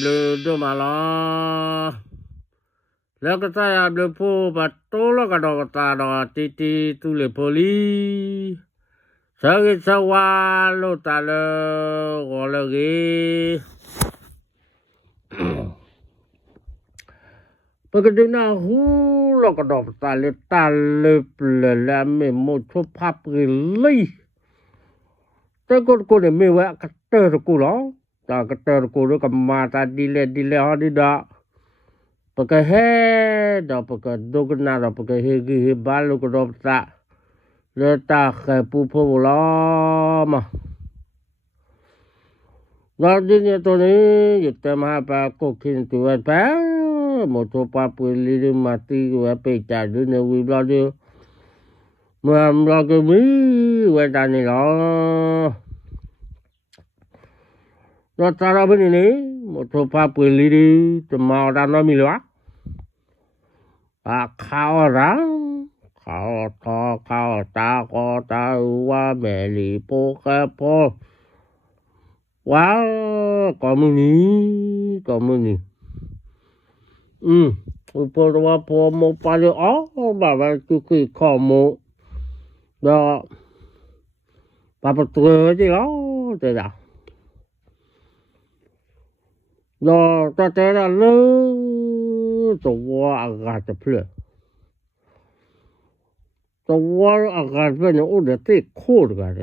bleu de malin. Le que ça bleu pour bateau le que dans ta dans titi tous les polis. Ça que ça va l'autre à le Parce que dans roue le que dans ta le la même trop papri. Te ko ne me wa ka te ko lo. Ta ka te ko ka ma ta dile ha di da. Porque he da porque dogna da porque he balu ko do ta. Le ta ke pu pu lo ma. Da di ne to ni ye te ma pa ko kin tu pa mo to pa pu li mati wa pe ta du ne wi bla de. Mà lo cái mí quay ta này lo nó ta ra bên này một số pha bưởi đi đi tụm màu ra nó mi loa khao ra khao ta có ta qua mẹ lì po cái po quá có mừng ní po một pa đi bà cứ kho một đó bà tuổi gì đó thế nào đó ta thế là lư tổ gà tập lừa tổ gà bên nó ổn định thế khô được cái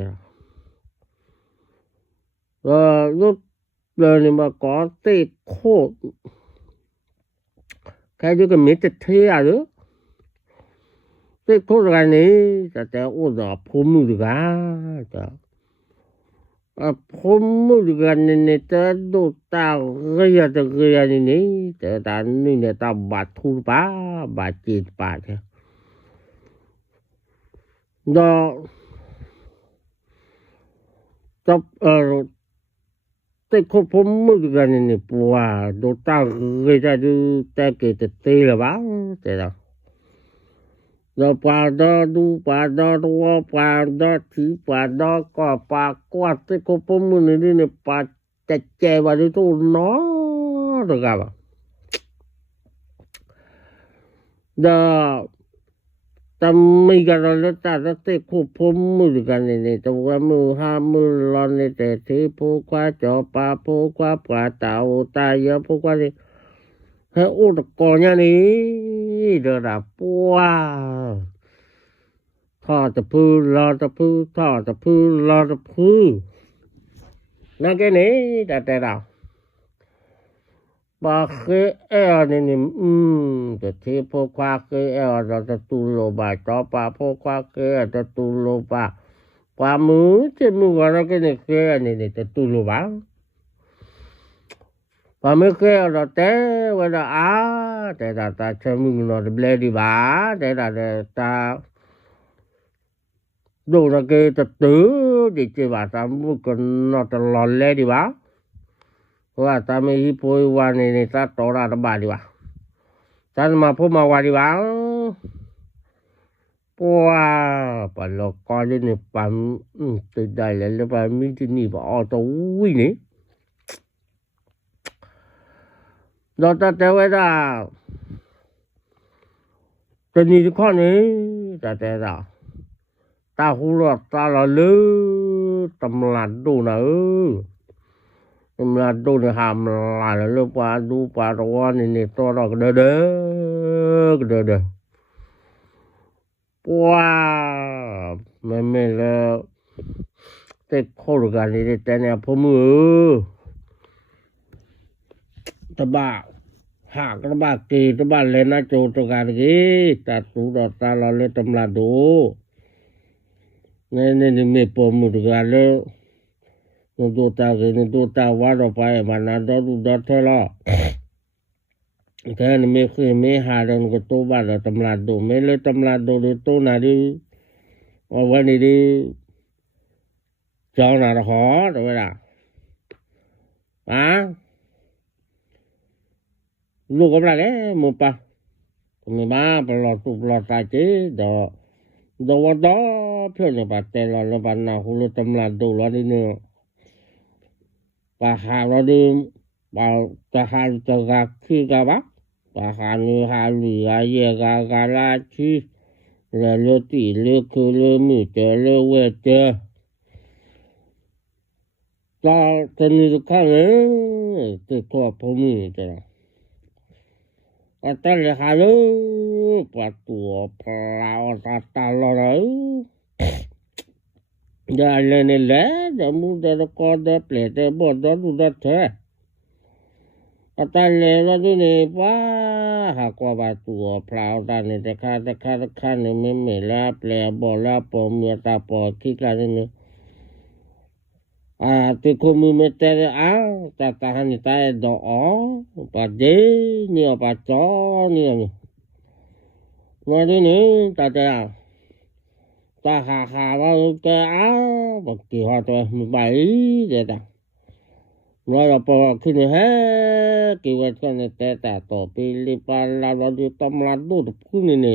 lúc giờ mà có thế khô cái cái miếng thịt thế à nữa cái khô cái này ta ổn định phun được cả phun được cái này ta đồ ta gây này ta này ta bạt thu bạt chết bạt thế đó tập cái khô phun được cái này bùa đồ ta gây ra được ta kể tê là báo thế nào đó pa đó du pa đó ro pa đó thi pa đó có pa quát cái cô pom này đi pa che vào đi tu nó được à đó tâm mi cái đó ta đó cái cô pom được cái này tao qua mưa ha mưa lon này để thi po qua cho pa po qua pa tao ta giờ po qua đi he ô được con nha ní được là qua thọ tập phu lo tập phu thọ tập phu lo tập phu là cái này đã thế nào ba cái này cái thi po qua cái rồi tu lô ba cho pa po qua cái tu lô ba qua mưa trên mưa gọi cái này tu lô ba và mấy cái là té vậy là thế là ta chơi mừng nó để đi bả thế là ta đồ là cái trật tự để chơi bả ta muốn còn nó ta lòn lên đi bả và ta mới hi poi qua này ta tỏ ra ta bả đi bả ta mà poi mà qua đi bả qua bà lo coi lên này bà từ đây là bà mi thì nhỉ bà ô tô uy nè đó ta theo ra tên gì con ấy ta theo ra ta hú ta là lư tầm là đồ nữa tầm là đồ này hàm là lư qua đu qua đó này to đó đơ wow mình là cái khổ được cái này tên này phô mưa ta bảo hạ cái bà kỳ ta bảo lên nó chỗ cho cái gì ta tu đó ta lo lên tâm là đủ nên mình bỏ một cái lên nó tu ta vào đó phải mà nó đó thôi lo cái này mình hạ lên cái tu bảo là tâm là đủ mình lên tâm là đủ để tu nào đi ở bên này đi cho nào khó rồi là lúc có là cái một pa mình ba lọt tài chế đó phía nhà bà tên là bà nào không tâm là đồ lo đi nữa bà hà nó đi ba ta hal ta ga ki ga ba ta hanu halu ya ye ga ga la chi le lo ti le ku le mu te le we te ta ta ni ka ne te ko po mu te ta le halu pa tu pa ta lo ro ya le ne le da mu da ko da ple te bo da du da te ta le lo ni pa ha ko ba tu pa ta ne te ka ne me la ple bo la po mu ta po ki ka ne te ko mu me te ta ni ta do pa de ni pa cho ni ni ni ta ta ha ba ke ba ki ha to mi bai de ta no po ki ne he ki wa ka ne te ta to pi li pa la lo di tam la du ku ni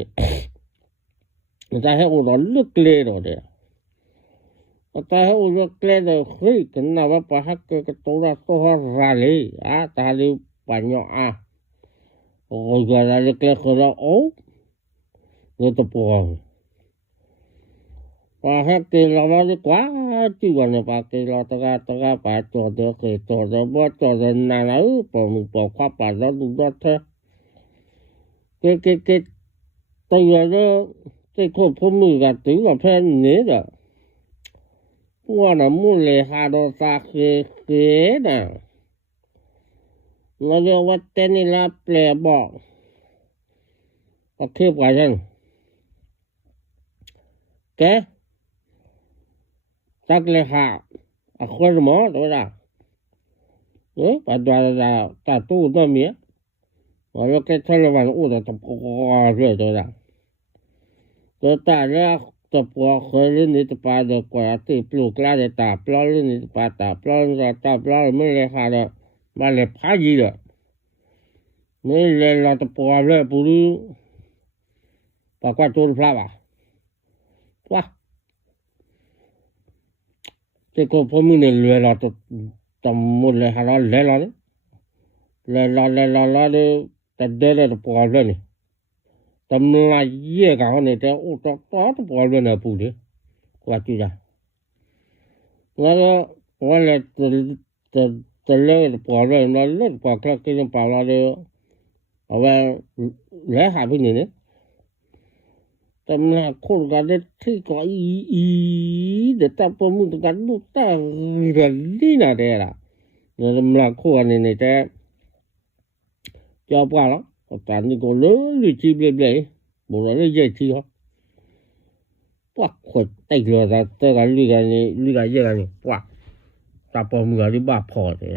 ta he o lo lu kle ro de ta he o lo kle de hui ken na ba pa ha ke to ra to ra le ta li pa nyo o ga la le kle ko ra o no to po pa ha ke la ba de kwa ti wa ne pa ke la to ga pa to de ke to de bo to de na la po mu po kwa pa lo du do the ke to ya de ke ko po mu ga tu la phe ne da wa na mu le ha do sa ke na la de wa te ni la ple bo ka ke pa jan ke tak le ha a khol mo do da pa da ta tu do mi wa lo ke thole wa u da ta ko re do da to ta le to po khol ni ta pa do kwa ti plu kla de ta plo ni pa ta plo ta plo me le ha da ma le pha ji da ni le la ta po le pu ru pa kwa to pla ba wa te ko po mu ne le la to tam mu le ha la le la de ta de le po le ni tam la ye ga ne te o to po le na pu de kwa ti da wa le te le po le na le pa kla ke ni pa la de a wa le ha bi ni ne tam la ko ga de ti ko de ta po mu ga du ta ga li na de la tam la ko ne te cho pa la ta ni ko le li chi ble ble bo la le ye chi ho pa ko tai lo da ta ga li ga ye ga ni pa ta po mu ga li ba pho de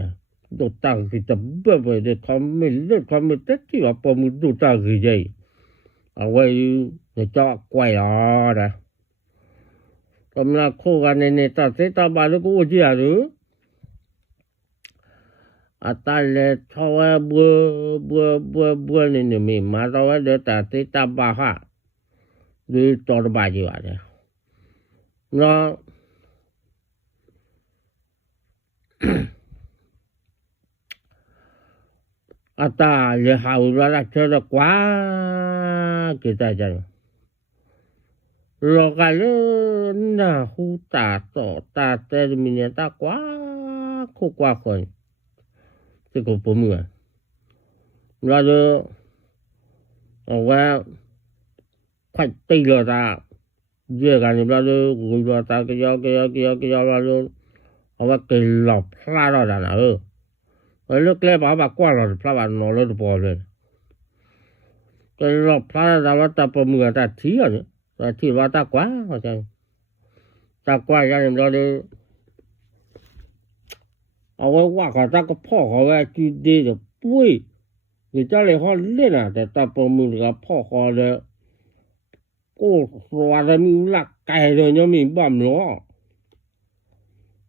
do ta ki ta ba de ka me le ka me te ti ba po mu du ta ki ye a wa ne cho kwai da tam la ko ga ne ta se ta ba le ko ji ya ru a ta le cho wa bu ne me ma ta wa de ta se ta ba ha de to ba ji wa de no a ta le ha u la cho da kwa ke ta ja lo ga le na hu ta to ta termine ta kwa ko kwa ko te ko po mu la de wa kwai ti lo ta ye ga ni la de gu lo ta ke ya la de wa ke lo pla lo da na lo ke ba kwa lo pla ba no lo po le ke lo pla da wa ta po mu ta thi ya ta thi wa ta kwa ho cha ta kwa ya ni lo de a wa ka ta ko pho ho wa chi de de pui ni ta le ho le na ta po mu ga pho ho le ko wa de mi la kai de nyo mi bam lo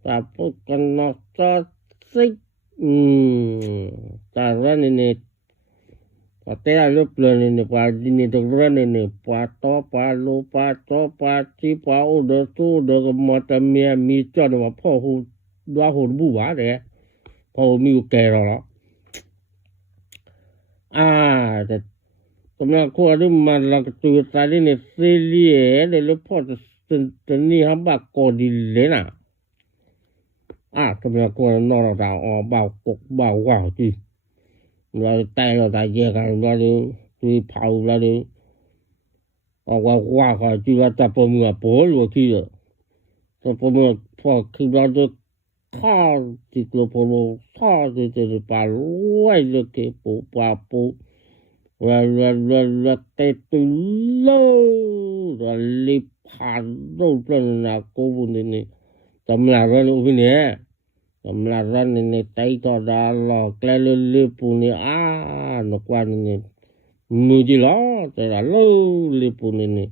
ta po kan no ta si ta ra ni ta te la lo ple ni pa ni to ra ni pa to pa lo pa to pa chi pa o de tu de mo ta mi cho no pho hu da hu bu wa de pho mi ke ro แต่ตำราโคดิมันละตุตาดิเนเซลีเอเลพอตนี่ฮับบากอดิเลนะตำราโคนอดาบ่าวกกบ่าวว่าวจิเราแต่เราได้เยกันเราดูเผาเราดูว่าก็จิว่าตะปมือโปลวขี้ตะปมือพอคือเราจะข้าจิกโลโพโลข้าจะปาลวยเลกปูปาปูว่าเตตุโลลิพานโดนนะโกบุนี่ตำราเราอุบิเนี่ยตำราเรานี่ไตตอดาลอแกลลิปูนี่นกว่านี่มือจิลอแต่ละโลลิปูนี่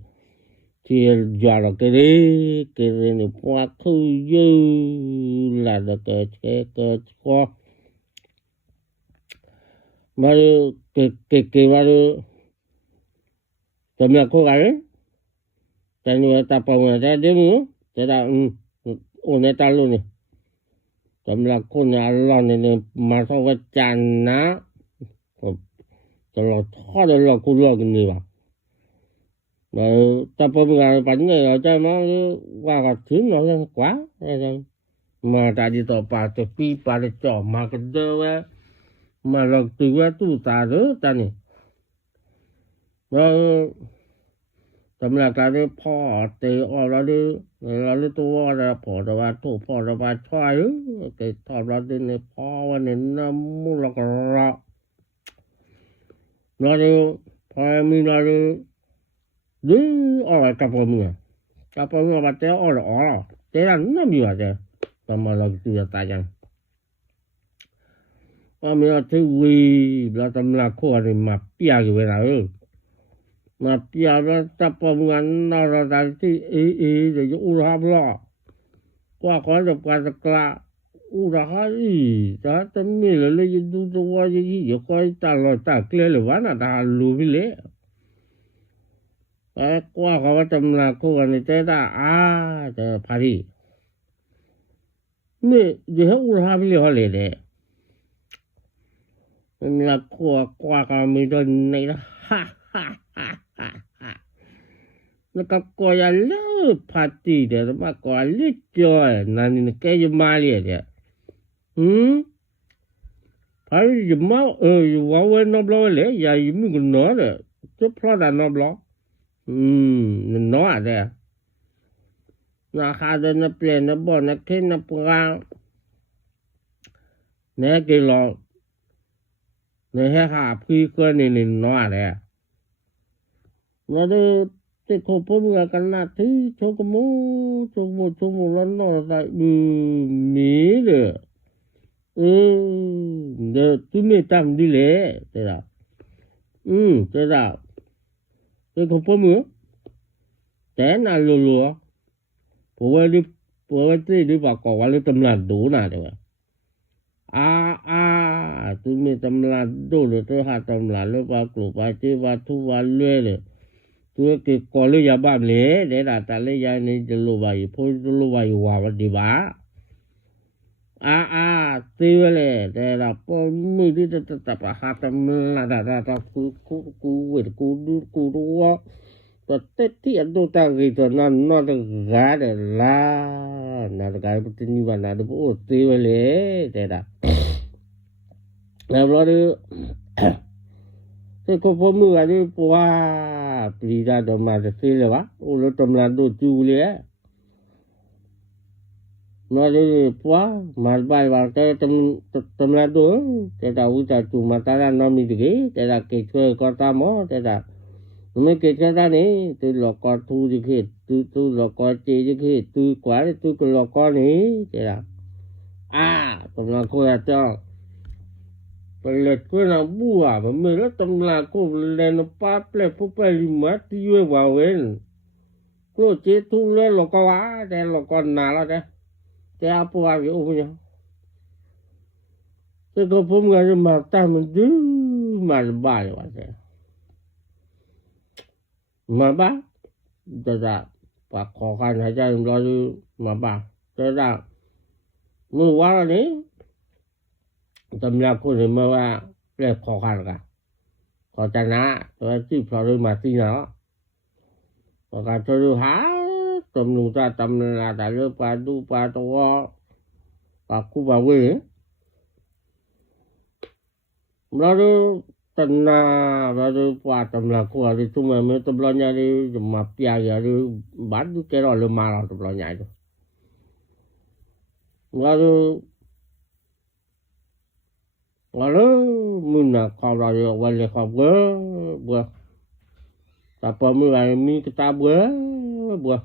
ที่จอดเกเรนี่พวกคือยูลาดเกิดก็มาเกว่าตำราโคกันแต่นี่ตาปมาแต่เดมูแต่ละโอเนตาลุนี่ตำราคนอัลลอฮ์นี่มาสวัจานะตลอดทอดเราคุลกันนี่ว่าตาปมาปัญญาเราใจมาว่าก็ถึงแล้วกว่ามาตาดิต่อปาจะปีปาจะจ่อมาก็เด้อว่ามาหลอกตัวตู้ตาเด้อตานี่ตำราการได้พ่อเตอเราได้ตัวเราพอเราว่าถูกพ่อเราว่าช่วยเกิดทอดเราได้ในพ่อวันนี้น้ำมูลกเราได้พอมีเราดูอะไรกับผมเนี่ยกับผมว่าเตอเราเตอน้ำอยู่อ่ะเจ้ตำราเราตัวตายยังว่ามีอะไรวีเราตำราโคนี่มาเปียกอยู่เวลามาเปียกตะปมงานนรดาที่เดี๋ยวอุราบล้อกว่าขอจะการตะกละอุราฮาอีแต่ตอนนี้เลยจะดูตัวอย่างนี้อย่าคอยตลอดตาเกลียเลยว่าน่ะตาลูบิเล่แต่กว่าเขาว่าจำนาคู่กันในใจตาจะพาดีนี่เดี๋ยวอุราบิเล่เขาเลยเด้นักกว่ากันมีโดนในละแล้วก็กอยเลิกพาตีเดี๋ยวมากอยเลิกจอยนั่นนี่แกจะมาเลยเดี๋ยวพายจะมาอยู่ว่าเวนอบล้อเลยอย่าอยู่มีกันน้อเลยจะพลาดนอบล้อน้อเดี๋ยวนาคาเดินเปลี่ยนนะบ่นะเข็นนะปลาเนี่ยกี่หลอกเนี่ยให้หาพี่ก็นี่น้อเดี๋ยวเราดูที่เขาพูดกันนะที่ชกมูร้อนนอนได้มีเลยเดี๋ยวที่ไม่ทำดีเลยเจ้าเจ้าที่เขาพูดแต่น่าลัวเพราะว่าที่ว่าก่อว่าเรื่องตำรวจดูนะเดี๋ยวที่ไม่ตำรวจดูเลยที่หาตำรวจเลยว่ากลุ่มว่าที่ว่าทุกวันเรื่อยเลยตัวเกี่ยวกับเรื่องยาบ้าเลยเดี๋ยวแต่เรื่องยานี่จะรู้ว่าอยู่พูดรู้ว่าอยู่ว่าวันดีบ้าตีไว้เลยแต่ละพอมือที่จะจับหาตำรวจแต่กูรู้ว่าแต่เต็ดที่อันตัวตั้งกี่ตัวนั่นต้องกาเดล่านั่นกาเป็นนี่วันนั้นพูดตีไว้เลยแต่ละแล้วเราดูที่เขาพูดมืออะไรปัวปลีดาดมาจะซื้อเลยวะโอ้แล้วตำรวจดูจูเลยนั่นเลยปัวมาบ่ายวันแต่ตำรวจดูแต่ดาวจะจูมาตาน้ำมีดีแต่ดาเกิดช่วยก็ตามแต่ดาไม่เกิดก็ได้นี่ตัวหลอกก็ทูจะเกิดตัวหลอกก็เจจะเกิดตัวกว่าตัวก็หลอกก็นี่แต่ดาตำรวจคุยจ้าPellet ko na buah, pemela temla ko len paple pupa lima tiwe wawen. Ko cetu le lokawa de lokon nala de. Te apa lagi umnya. Te ko pum ga mata mendu mal bal wa de. Maba da pa kho kan ha ja lo maba. Da mu wa niตำราคนมาว่าเรียกขอกันกัน เขาจะนะตัวที่พอรู้มาที่เนาะก็จะรู้หาตำนูตาตำนาตาเลือปาดูปาตัวปาคูบาเวเราดูตันนาเราดูปาตำนาคูอะไรทุกมันไม่ตำลอนใหญ่ดิมาเปียกหรือบาดดูแกเราเลยมาเราตำลอนใหญ่ดูเราดูmun nak kalau dia wali khabar buah apa mulai mi kita buah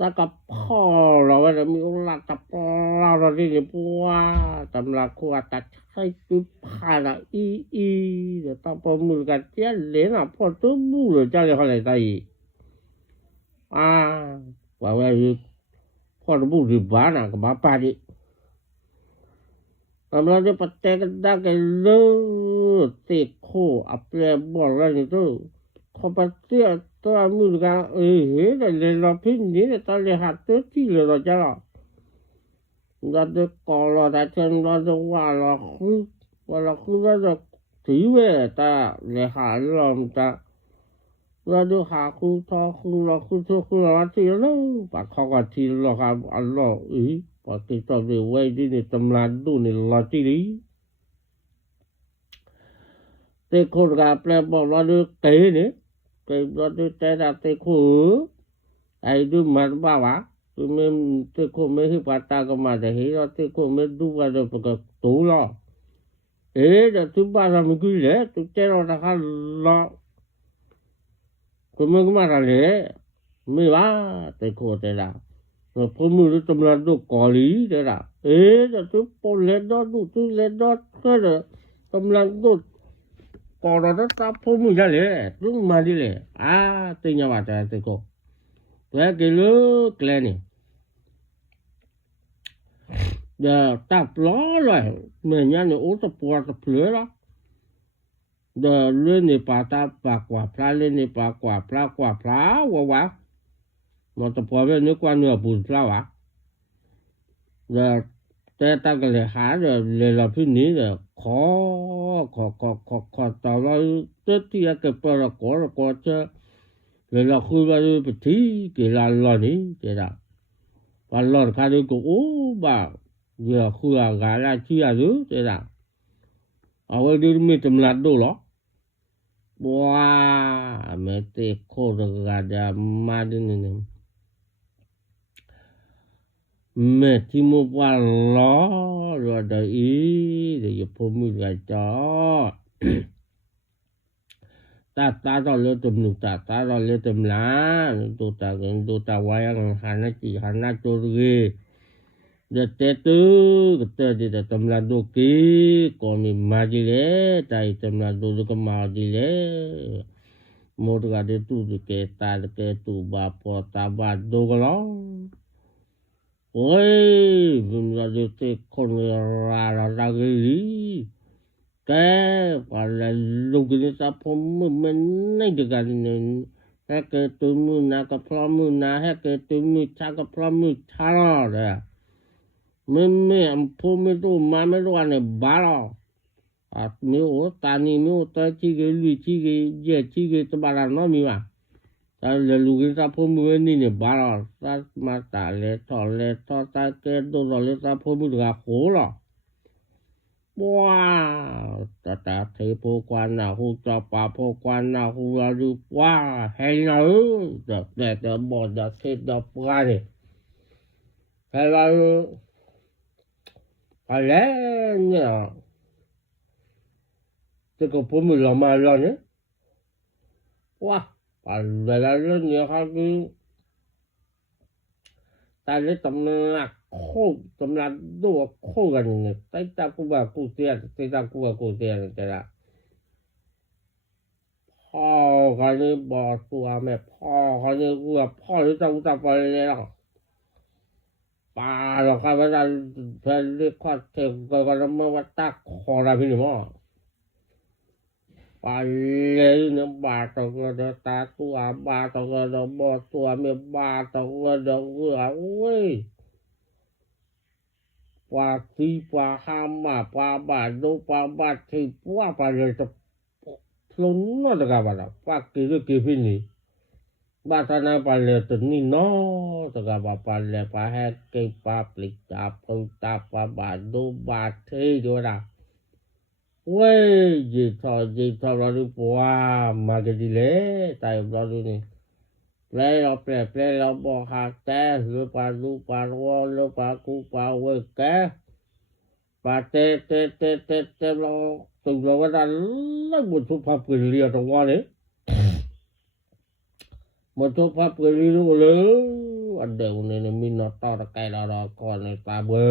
tak apa lah ada mi ulat apa lah ni buah tamla kuat tak hai tu pada dia tak apa mulai dia lena apa tu mulu jadi halai tai bawaพอรู้ดีบ้านก็มาปาดิเราจะปะเตกันได้กันเลยติดโคอัปเดตบอกแล้วนี่ตัวขอปะเตตัวมือกันเฮ้ยแต่เราพิมพ์นี้ตอนเรียนหัดตัวที่เราจะเราจะก่อเราแต่เช่นเราจะว่าเราจะถือเวตาเรียนหัดเราจะเราดูหาคุณทอคุณเราคุณทอคุณเราที่เราปากเขาก็ที่เราครับอันเราปากที่ตัวเดียวไว้ที่ในตำราดูในเราที่นี้แต่คนกับแปลบอกเราดูเตะเนี่ยเตะเราดูเตะแต่เตะคู่ไอ้ดูมันบ้าวะคือมันเตะคู่ไม่คือปาตาก็มาแต่เห็นเราเตะคู่ไม่ดูว่าเราประกอบตัวเราแต่ทุกบ้านเราไม่คุยเลยทุกเจ้าเราทำเราKuma kemana le? Mewah teko tera. Pemilu tempat tu kali tera. Tu poledot tu ledot tera. Tempat tu kalau tu tak pemilu le. Tu mandi le. Tinya wata teko. Saya kilo klan ni. Dah tak pelah lah. Menyanyi otak puas pelah lah. The lune pata pa kwa pla lune pa kwa pla wa mo to po ve ni kwa ni bu pla wa the te ta ga le ha le la phi ni de kho ta la te ti ya ke pa ra ko che le la khu ba ni pe ti ke la ni ke da pa lo ka ni ko ba ya khu ga la chi ya du ke da awa di mi tem la do lo Wah, mete kodagada madinin. Meti mo pala ada de pemilu aja. Tata le temnu tata le temlan tu ta wayang hana turge. Detetu kita di temlan doki komi majile tai temlan dulu ke majile modga de tu ke ta ke tu bapo tabat dogalo oi bunda de te kon ra gili ke pala lugini ta pom men nei de ganin ke tu mu na ka plomu na ke tu mu cha ka plomu cha da Meme ampo me do mame do ane balo. At me o tani me o ta chige lui chige je chige to bala no mi wa. Ta le lu ki ta po me ni ne balo. Ta ma ta le to ta ke do le ta po mu ga ho lo. Wow, ta te po kwa na hu ta pa po kwa na hu la du wa he no. Da bo da te da pra ni. Hello. Alenya. Teko pemilu malah ni. Wah, padahal ni hagi. Tadi temnak kau, temnak dua kau kan ni. Tidak aku tiada tidak.พ่อkan ni bos tua me.พ่อkan ni guaพ่อni tak boleh lah. Para kawan beli kote kalau mau tak kola ini mah. Paling ni batok ada tatu batok ada bos tua me batok ada gua, woi. ปาสีปาหามาปาบาโดปาบาที่ปัวปาเลยตะพลุนนอตะกะบาดปากิรุกิฟินีบาตานาปาเลตนี่นอตะกะบาปาเลปาแฮกเกปาปลิกาปุตาปาบาโดบาเทโดราเว้ยจิตอรอดูปัวมากะดิเลตายรอดูนี่แปลเราบอกหากแต่หรือปาดูปารัวหรือปากูปาเวแกปาเตเราตุเราว่าดันแล้วบุทุภาพเกลียตรงว่านี่บุทุภาพเกลียเลยอันเดียวนี่มีนอตอตะไกเราก่อนในตาเบอ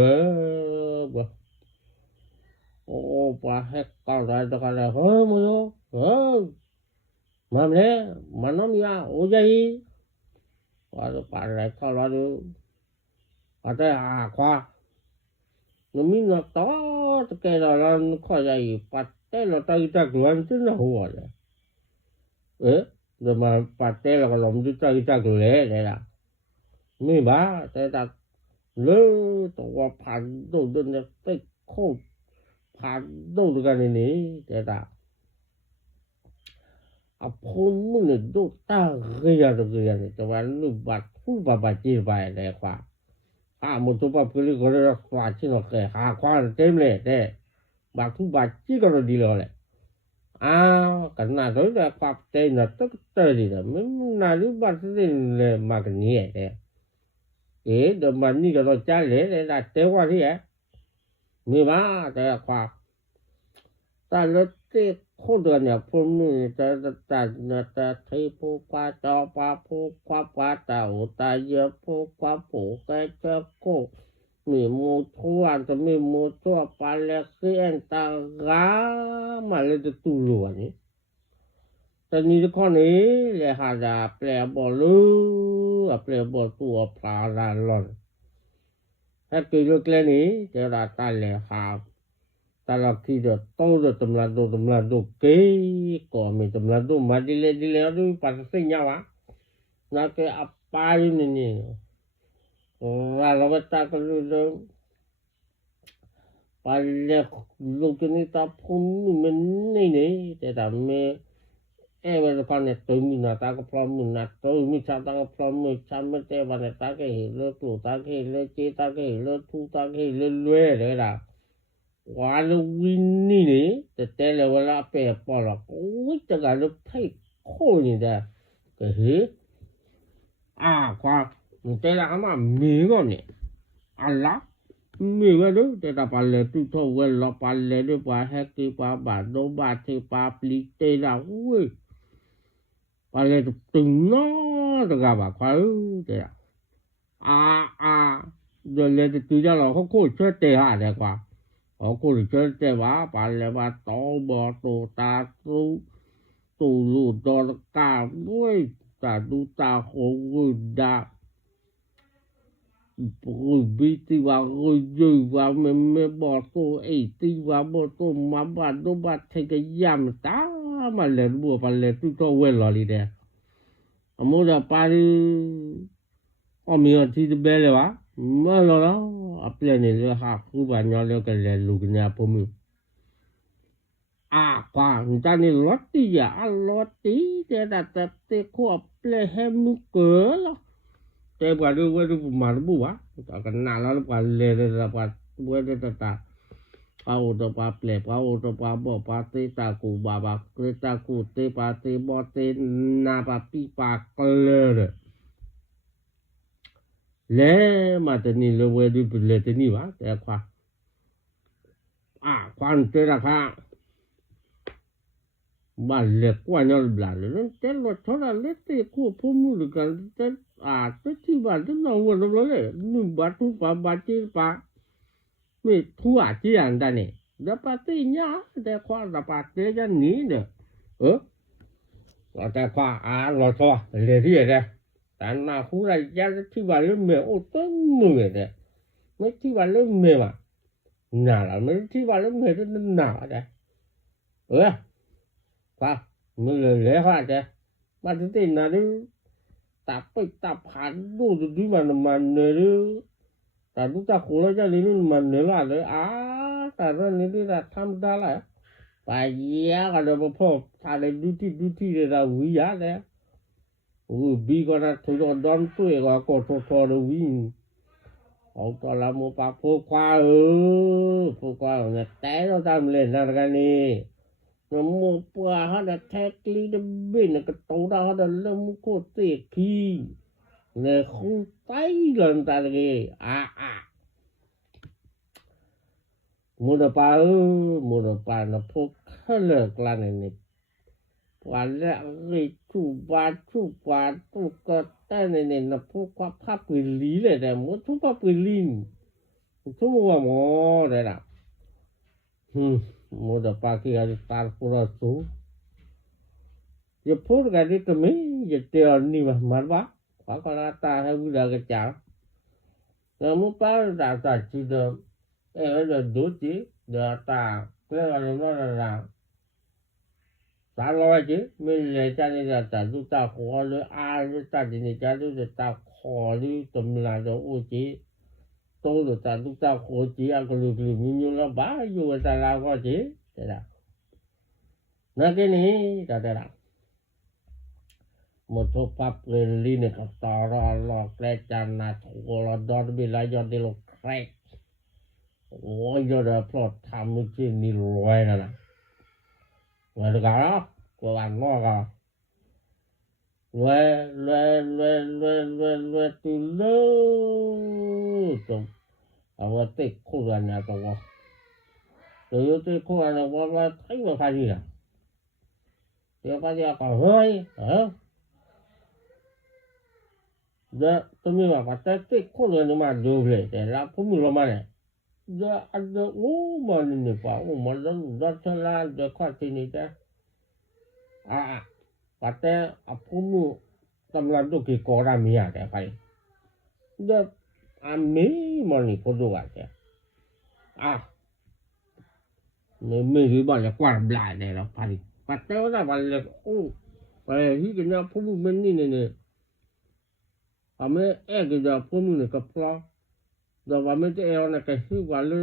โอ้ปาเฮกก็ได้ตะกันเลยเฮ้ยมึงมาเนี่ยมันน้ำยาโอ้ยว่าจะปาอะไรเข้าเราดูว่าจะขวาnóมีนอตอตะไกเราข้อใหญ่ปัดแต่เราตะตะกวนจนหัวเลยเดี๋ยวมาปัดแต่เราก็หลมจุตะเลยได้ล่ะมีบ้าแต่ตะเลยตัวผ่านโดนเนี่ยตึกโคผ่านโดนกันนี่แต่ตะอะพุ่นมึงเนี่ยโดนตาเรียนี่แต่ว่าลูกบัดผู้บาดจีไปได้กว่ามุตุปะปุริก็ได้กว่าที่เราเคยหาความเต็มเลยแต่บางทุกบาดจีก็ดีเลยกันน่าจะได้ความเต็มนะตึกเตอดีนะมันน่าจะบาดเต็มเลยมากนี้เดี๋ยวมันนี่ก็ต้องจ่ายเลยได้เต็มกว่าที่มีมาแต่ความแต่ละที่คนเดียวเนี่ยพวกนี้จะที่ผู้กว่าจอปาผู้กว่าปาตาอุตาเยอะผู้กว่าผู้แกเจ้าโกมีมูทัวจะมีมูทัวปาเลเซียนตากามาเลยจะตุลวนี่แต่นี่ข้อนี้เลยหาดาแปลบอลูแปลบอตัวปลาลาลอนถ้าเกิดเรื่องนี้จะราตาเลยหาตลอดที่จะโตจะตำราดูเก๋ก็มีตำราดูมาดีเลยดูปัสสิญญาวะน่าจะอัปปาอยู่นี่เราไปตากดูไปเรียกลูกนี่ตาพุ่มมันนี่แต่ทำไม่วันละพันเนี่ยตัวมีหน้าตาก็พร้อมมีหน้าตัวมีชาตาก็พร้อมมีชาไม่แต่วันเนี่ยตาก็เห็นเลือดตัวตาก็เห็นเลือดเจตาก็เห็นเลือดทูตาก็เห็นเลือดเลื่อยเลยล่ะว่าเราวินนี่แต่ละเวลาเปย์ปอละโอ้ยจะการเราไทยโคนี่ได้ก็เฮ้ความแต่ละอามามีก็เนี่ยอะไรมีก็ดูแต่ละปัลเลตุทเวลละปัลเลดูปาแฮกกี้ปาบาโดบาเทปาปลิเตละโอ้ยปัลเลตุตึงน้อตะกะบะควาแต่เดี๋ยวเลยตุจะเราเขาโคช่วยเตะหาได้กว่าเขาเชิญแต่ว่าปาเลว่าโตบอโตตาตูลูดอลกาด้วยตาดูตาโหดาบิติว่ายูว่าไม่บอโตติว่าบอโตมาบาดโดบาเทกยามตามาเลบัวปาเลตุโตเวลอลีเดอโมดาปาริมีที่เบลวะมาแล้วappelé le haku banyole ke le lugnya pomu kwa ntani loti ya loti te datate ko appelé hemu ke lo te badu marbu wa kana la pa le pa bude tata au to pa ple au to pa bo pa te ta ku baba ta ku te pa te bo te na pa pi pa kle le matani le wedu le teni wa te kwa quan te ra kha ba le kwa nyol bla le te lo thola le te ku phomu le kan te te ti ba te no wo lo le nu ba tu ba ti pa me thu ti an da ne da pa te nya te kwa da pa te ja ni de ta kwa lo tho le ri de ta na khu ra ya ti ba le me o to mu de me ti ba le me ma na la me ti ba le me na de qua me le ha de ba ti na du ta pe ta phan du du ma ne du ตาตุตาโคละจะลินมันเนล่ะเลยตาระนี่ละทำได้ละไปยาก็เลยพอทาเลยดูที่ละวิยาแล้วบีก็นะทุกดอนตัวก็ทอๆวิเอาตอละโมปาโพควาโพควาเนี่ยแต่เราทำเล่นนะกันนี่โมปัวหาได้แท็กลีดเบนก็โตได้หาได้ละมุโคเตคีเนี่ยคงไตลันตาเลยมุดปานะพกเลิกละนี่วันละชูบาตุก็แต่นี่นะพกว่าภาพปืนลีเลยแต่มุทุภาพปืนลีทุกว่าหมอได้ล่ะมุดปาที่อาตาปุระสูจะพูดกันนี่ก็ไม่จะเตือนนี่มันว่าว่าก็ตาให้วิลากระจางแล้วมุปาตาจิดดูจิเดตาเพื่ออะไรนั่นล่ะสารวัตรไม่เลยจานี่ตาดูตาขอเลยตาจินี่จาดูตาขอเลยตมลาโอจิโตดูตาดูตาขอจิก็ลูกมีอยู่ละบ้าอยู่ตาลาก็จิได้ล่ะนั่นก็นี่ได้ล่ะมุทุภาพเรียนลีนกับตอรอลอกแกจานาโทรดอนบิลายอดดิโลแครกยอดพลอดทำมือที่นี่รวยนะว่าดูกันกวนมากรวยตุลจบเอาว่าติดคู่กันนะตัวติดคู่กันนะว่าใครมาพาดีนะเดี๋ยวก็จะก็เฮ้ยตัวมีว่าแต่ติดคู่กันมาดูเลยแต่ละผมมีละมันada mana ni pak malam dah salah dah kat sini dah kata apa mu tamlan tu ke koran ni ada pai dah ame mani podo aja me ri ba la kwa bla ne la pai kata dah balik pai hi kena apa mu meni ne ame ke dah apa mu ne kapla da va mete ona ka hi wale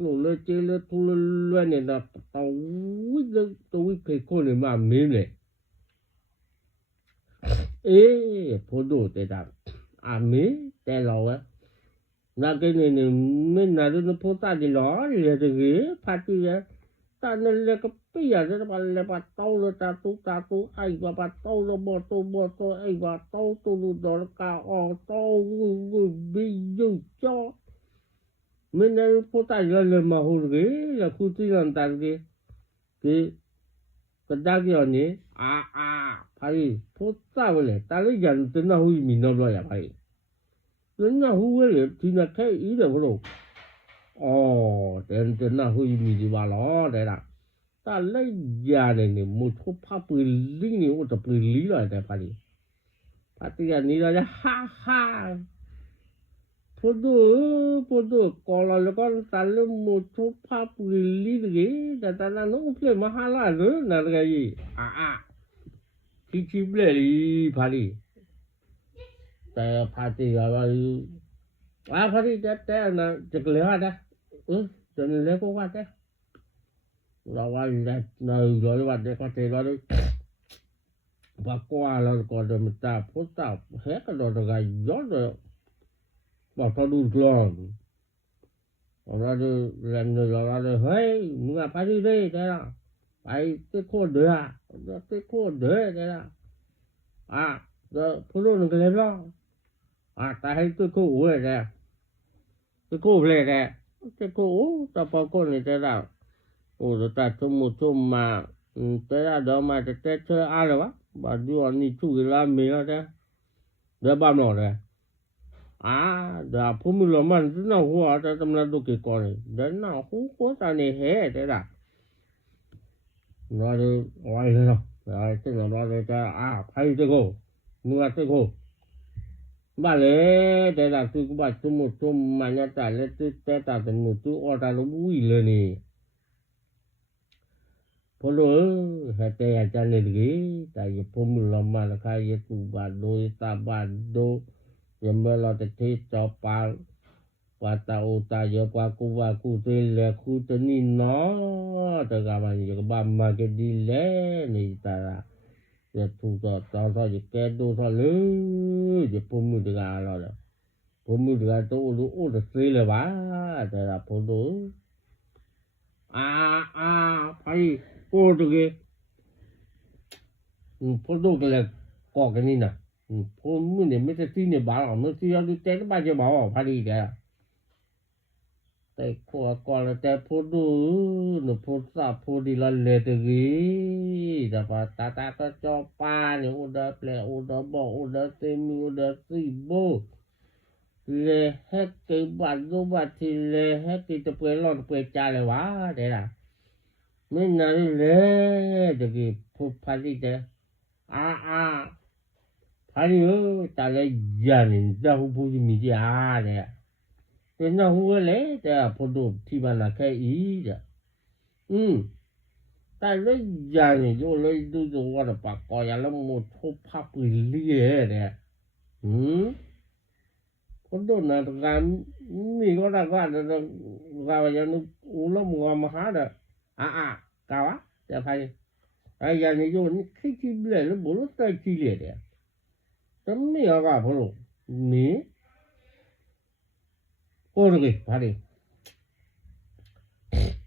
le chele tu le ne da ta wi de to wi ke ko ne ma me ne podo te da me te lo na ke ne me na de po ta di lo le de ge pa ti ya ta ne le ka pi ya de ba le ba to le ta tu ai ba to lo bo to ai ba to tu lu do ka to bi ju cho मैंने पोता ले माहौल गे या कुती लंतार गे के कदा के ने भाई पोता बोले ताले जन तना हुई मिनो लो या भाई तना हुए ले तीना के ई दे बोलो तना हुई मी दी बा लो दे ला ताले या ने मु थो फा पु ली ni वो तो पु ली लो दे भाई पातिया ni ला ha podo kalau lepas talu mutu papuli lagi dan no ple mahala no nargai kici beli pali ta pati apa pati ta na cekle ada dan le ko ada lawan na lo wat de ko te lo ba kwa lo ko de mata pota he ka do ga yo do Bapak dulu keluar. Orang tu lalu orang tu, hey, mengapa di sini? Dah, baik tekor dah, dah. Dah perlu nak lepas. Tak hay tekor boleh dah. Tekor boleh dah. Tekor, tak apa ni dah. Tak cuma, dah dah macam tak ada apa. Baju ni tu gelam merah dah. Dah bamno dah. Da pumula man na huwa ta tamla do ke ko ni da na hu ko ta ne he de da na de wai le no ai te na ba de ta phai te ko nu a te ko ba le de da tu ba tu mu tu ma nya ta le tu te ta de mu tu o ta lo bui le ni polo ha te ya cha ne de ta ye pumula ma la ka ye tu ba do ta ba do Yamba la te cho pa กว่าตาโอตาเยอะกว่ากูว่ากูเตแลกูตนี่เนาะตะกะมันยกบามาเกดีแลนี่ตาละจะถูกตอจะแกดูทอเลยจะปุ่มมือตะกะแล้วล่ะปุ่มมือตะกะโตรู้โอ้ตะเสเลยว่าแต่ละปุ่มดูไปโอ้ตะเกปุ่มดูก็เลยก่อกันนี่นะปุ่มมือเนี่ยไม่จะตีเนี่ยบ้าหรอกมันตีเอาดูเตะบ้าจะบ้าพอดีแกแต่ขวก่อนแต่พูดดูนึพูดซาพูดดีละเลตกีแต่พอตาก็จอปาเนี่ยอุดาเปลอุดาบอกอุดาเตมีอุดาซีโบเลเฮกเกบัดโซบัดทีเลเฮกกิตเปลอนเปจาเลวะเด้ล่ะไม่นานเลยตะกี้พูดพาดิเด้พาดิตาเลยยันจะหูพูดมีจ้าเนี่ยเป็นน้าหัวเลยแต่พอดูที่บ้านแค่อีจ้ะแต่เลยอย่างนี้โยเลยดูว่าปากกอยแล้วหมดทุบพับไปเรื่อยเนี่ยคนดูนะการมีก็ได้ว่าเราอย่างนู้นเรามัวมาหาเด้อกาวะแต่ใครไอ้อย่างนี้โยนี่ขี้เลยแล้วบุรุษแต่ขี้เลยเนี่ยแต่ไม่เอาก็พอรู้นี่Porque, pare.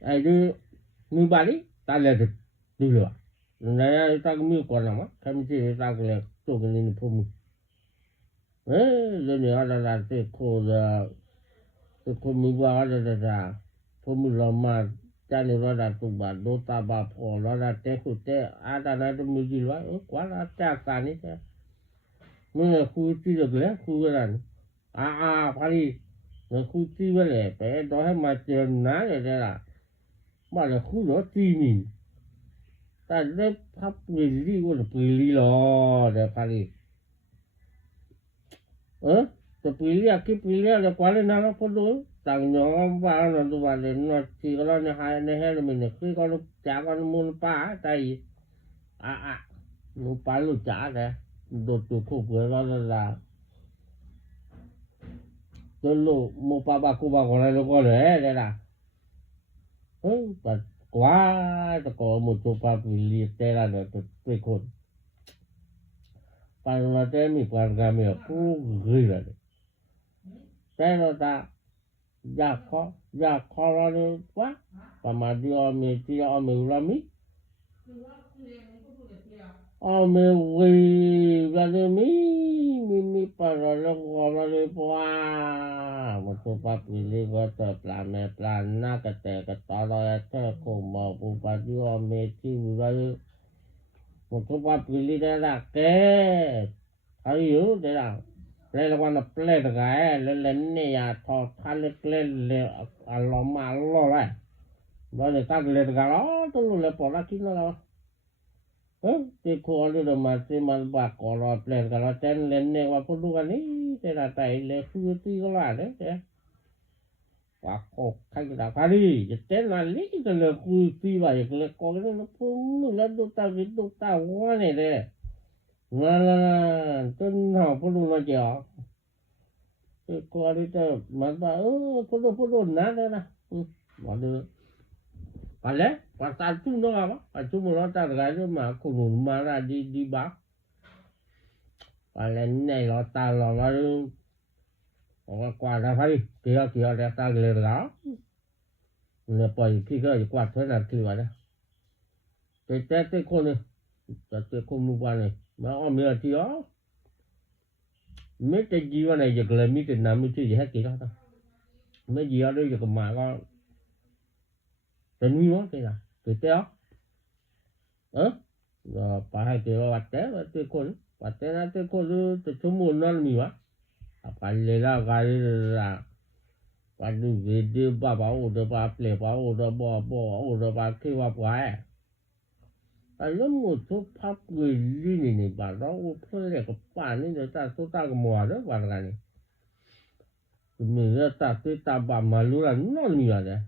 Ai ni bali ta le du lo. Na ta mi ko na ma, ka mi ti ta ko le to ko ni phu mu. Le ni ala te ko mi wa da. Phu mu lo ma ta ni ro da tu ba do ta ba pho lo da te ku te a da na tu mi ji lo kwa la ta ka ni te. Ni ku ti lo le ku la ni. Pare khu ti với lại bé đó hay mà tiền ná rồi đây là mà là khu đó ti nhìn ta rất pháp người đi của là người đi lo để phải đi thì người đi cái người đi là quá lên nào có đối tặng nhỏ vào là tụi bạn đến nó chỉ có nó hai này hay là mình là khi con trả con mua pa tay mua pa lu trả đấy đột tụi khu của nó là Dulu mo pa ba ko ba ko la ko le la. Pa quá ta ko mo to pa li te la de pe ko. Pa la te mi pa ga me pu gri la. Te no ta ya ko la de quá. Pa ma di o me ti o me la mi. O me wi la de mi pa la ko la de pa một số pháp lý có tập làm mẹ plan na cái tệ cái tao lo cái cùng mà cũng phải đi om mẹ chịu rồi một số pháp lý đó là cái thấy hiểu thế nào đây là quan là play được cái lên này à thọ khăn lên lo mà lo lại đó để ta lên cái đó tôi lên bỏ ra kín nó thì cô đi rồi mà thì mà bà có lo play cái đó trên lên này qua phụ du cái này thế là tại lên phu ti có là đấy thế và cô khai cái phải đi thế là lý cái là phu ti vậy cái có cái nó phu mình là đồ ta quá này đấy là tên học phụ du nó chở thì cô đi tới mà bà phụ du nát đấy nè mà được phải đấy và ta chung nó mà chung nó ta cái đó mà cùng mà ra đi bác và lên này nó ta nó qua ra phải kia ra ta lên đó là bởi khi cái quạt thế là khi vậy đó cái con này cái con mua qua này mà ông mình là gì đó mấy cái gì này giờ là mấy cái nằm mấy cái gì hết kỳ đó thôi mấy gì ở đây giờ còn mà con tình yêu cái nào cái đó rồi bà hai cái quạt té cái con quạt té là cái con cái số muốn nó mì quá phải là cái là phải đi bà bảo được bà plei bảo được bỏ được bà khi bà quái nó một số pháp người đi này bà đó phải là cái bản này người ta số ta cái mùa đó bà cái này mình ra ta tới ta bà mà luôn là nó nhiều đấy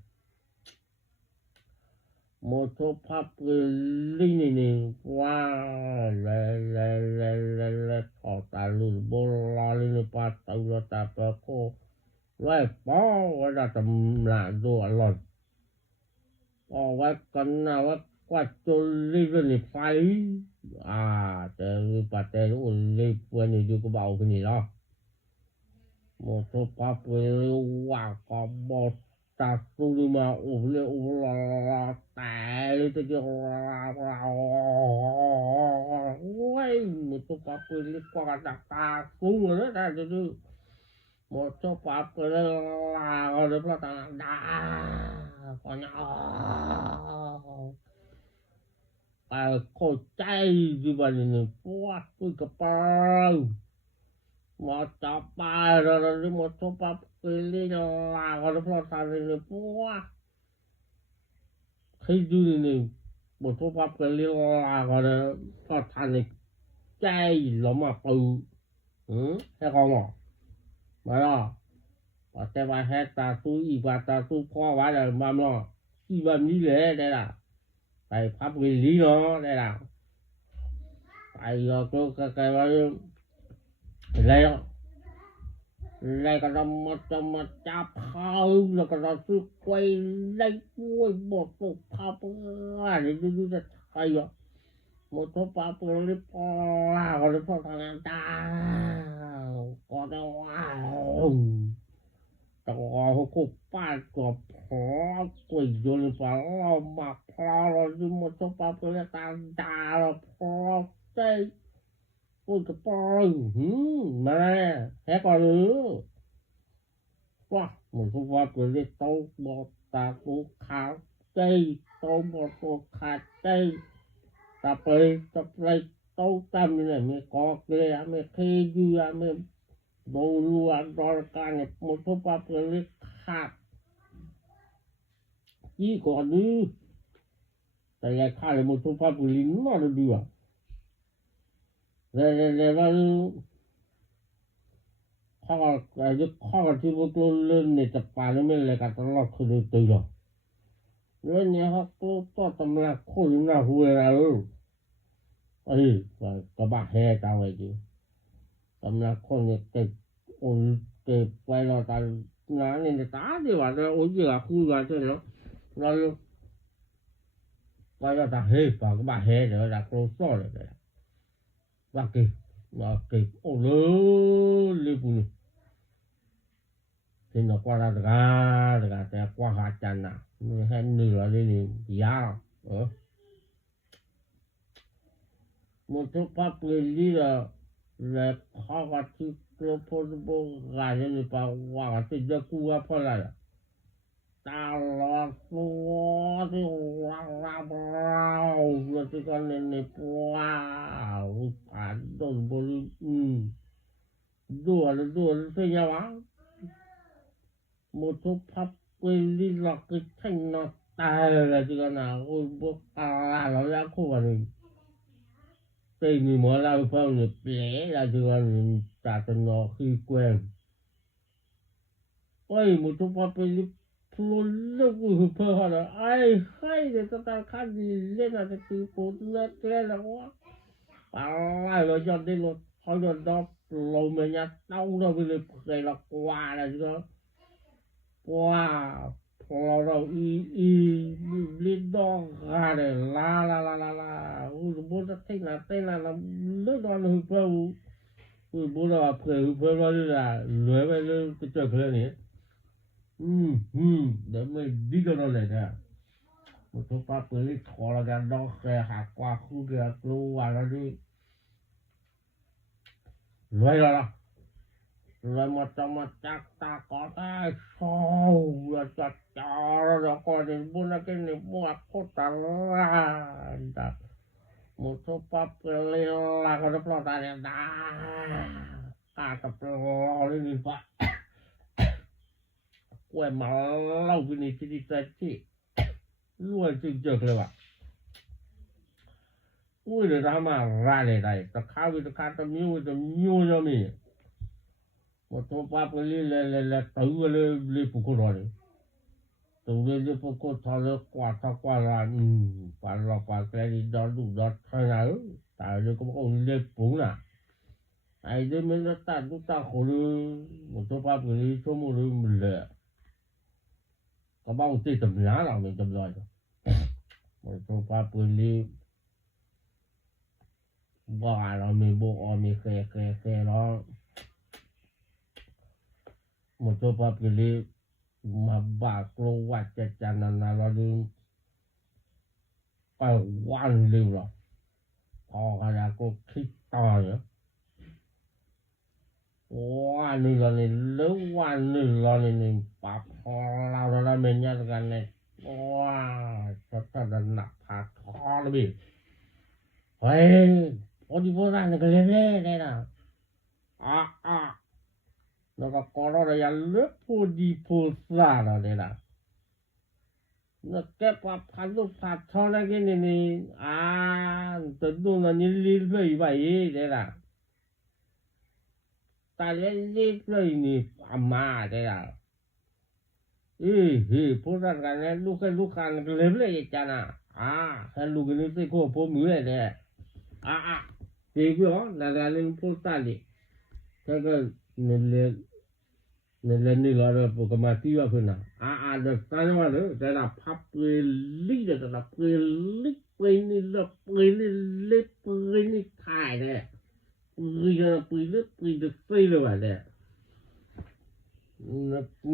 một số pháp người đi này wow là họ ta luôn bố la lên bà tao là ta bà cô ไว้ป้อว่าจะตำราตัวหลอดป้อไว้กันนะว่ากว่าจนรีบนี่ไฟแต่ปัจจัยอุ่นรีบวันนี้อยู่ก็เบาขึ้นนี่เนาะหมดทุกปั๊บเลยว่าก็บอตัดตู้มาโอ้เลยโอ้ละแต่เลยตะเกียบโอ้ยหมดทุกปั๊บเลยกว่าตากุ้งเลยนะจะดูหมดทุกปั๊บเลยลาก็เลยพลาดดาก็เนาะไปเข้าใจดีบ้านนี่ปวดปุ้ยกระเป๋าหมดจับไปแล้วหมดทุกปั๊บเลยลาก็เลยพลาดเลยปวดให้ดูนี่หมดทุกปั๊บเลยลาก็เลยพลาดเลยใจหลอมาปูให้เขาหมอมาล่ะแต่ว่าให้ตาตู้อีกว่าตาตู้พ่อไว้แล้วมาล่ะอีแบบนี้เลยได้ล่ะไปพับวิลีเนาะได้ล่ะไปก็ว่าแล้วก็จะมาจับเขาแล้วก็ซื้อกล้วยได้กล้วยบดตกพับอะไรดูจะใครอ่ะหมดทุกปั๊บเลยพอก็เลยพอทางนั้นตาก็จะว้าวตัวคุกป้าก็พอกล้วยโยนไปเรามาพอเราดูหมดทุกปั๊บเลยตาเราพอใจกล้วยกระป๋องมาแล้วแค่ก่อนเลยว่าหมดทุกปั๊บเลยโตบดตากูขาวใจโตบดตัวขาดใจตาไปโตตามนี่ไม่กอกเลยไม่เคยอยู่ไม่ดูรัวดอการเนี่ยหมดทุกปั๊บเลยขาดยี่ก่อนนี้แต่ยายข้าเลยหมดทุกปั๊บลิ้นมาเลยดีอ่ะเลยว่าข้อที่พวกเราเล่นเนี่ยจะปาแล้วไม่เลยกันตลอดคือตัวเรื่องนี้เขาก็ตำราคนหน้าหัวเรากระบะแห่ตามไว้ดิตำราคนเนี่ยเก็บไว้รอตาหน้าเนี่ยตาดีว่าเราโอ้ยอะคุยกันใช่ไหมเราไว้รอตาเฮ้ปากระบะแห่เดี๋ยวเราโคตรซ้อเลยว่ากี่โอ้เลยปุ่นที่นกว่าเราแต่กว่าหาจันน่ะมันให้เหนือเลยนี่ยาวหมดทุกปั๊บเลยนี่แล้วข้าวที่เราพูดบอกกันนี่ป่าวว่าที่จะกู้พอละตลอดตัวที่เราที่กันนี่ว้าวผ่านโดนบริด่วนเสียว่าหมดทุกปั๊บเลยนี่หลอกกินนอนตายเลยที่กันนะโอ้ยบอกเราอยากคู่กันนี่แต่นี่หมอเราเพิ่งเนี่ยเปลี่ยนเราจะว่าตาตนอคือแกว่งโอ้ยหมดทุกปั๊บไปพลุนเลิกมือเพื่ออะไรให้เดี๋ยวตาข้าดีเล่นอะไรตีโคตรเล่นแล้ววะอะไรเรายอดได้รถเขายอดดอกลงมาเนี่ยเต้าเราไปเลยเคยเรากว่าอะไรก็ว่าพอเราลิ้นดองอะไรลาอุ้ยบุตรเต้นเราเลิกนอนเพื่ออุ้ยบุตรว่าเพื่อเราด้วยนะเหนื่อยไปเลยก็เจอเพื่อนนี่เดี๋ยวไม่ดีกันเลยนะหมดทุกปั๊บเลยถอดกันดอกแค่หักกว่าคู่เดียวกลัวเราดิรวยแล้วเรามาจะมาจักตาก็ได้โซ่เราจัดจอเราก็เดินบุญแล้วก็เดินบุญโคตรละดับหมดทุกปั๊บเลยละก็จะปลอดภัยได้กากับเราเลยนี่ปะกล้วยมาเล่าวินิจฉัยที่รวยจริงๆเลยว่ะอุ้ยเดี๋ยวทำมาร้านอะไรตะข้าวตะข้าวตะมิ้วจะมีหมดทุกปั๊บเลยตัวเลยปุ๊กคนเลยตัวเลยปุ๊กคนทอดกว่าร้านปลาเราปลาแกงดอดขนาดแต่เลยก็บอกเลยปุ๊กน่ะ ai de men ta tu ta kholu mo to pa puli so mo lu le ka ba un ti tam la la me tam lo mo to pa puli ba la me bo o me ke lo mo to pa puli ma ba klo wa cha cha na na lo lu pa wan lu loพอก็แล้วก็คิดต่อเนาะวันนี้เราเนี่ยหรือวันนี้เราเนี่ยปรับพอเราเมนยกันเนี่ยว้าจะหนักพาคอเลยพี่เฮ้ยพอดีพวกนั้นก็เล่นเลยนะแล้วก็กอเราอย่าเลือกพอดีพอซ่าเราเนี่ยนะ那个把盘都爬超那个呢这都那你离累吧也对啦大家离累你妈对啦不然干呢ลูกกันก็เลยจ้านะให้ลูกนี่สิโคพมือเลยเด็กอ๋อนั่นนี่พูดตาดิถ้าก็นี่เราปกมาที่ว่าเพิ่นน่ะเด็กตาว่าเด้อแต่ละพับลิเด้อแต่ละลิไปนี่ละไปนี่เล็บไปนี่ถ่ายเด้ไปเล็บไปเด้อใส่เลยว่าเด้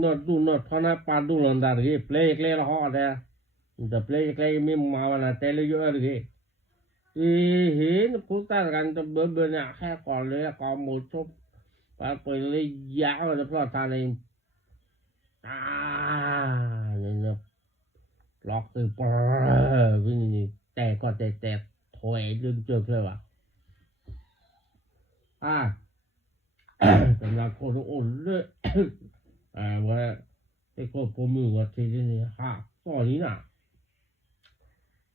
นอดูนอทนาปาดูลันดาเด้เพลย์ละฮอเด้แต่เพลย์มีมาวันแต่เลยเยอะเด้เห็นพูดตากันจะเบิ่เนี่ยแค่ก่อนเลยก่อนหมดจบไปเลยยาวจะเพราะทานเองเนี่ยล็อกคือปวิ่งแต่ก็แต่ถอยลืมเจอเลยว่ะกำลังโคตรอ่อนเลยว่าไอ้คนผมมือว่าที่นี่ตอนนี้น่ะ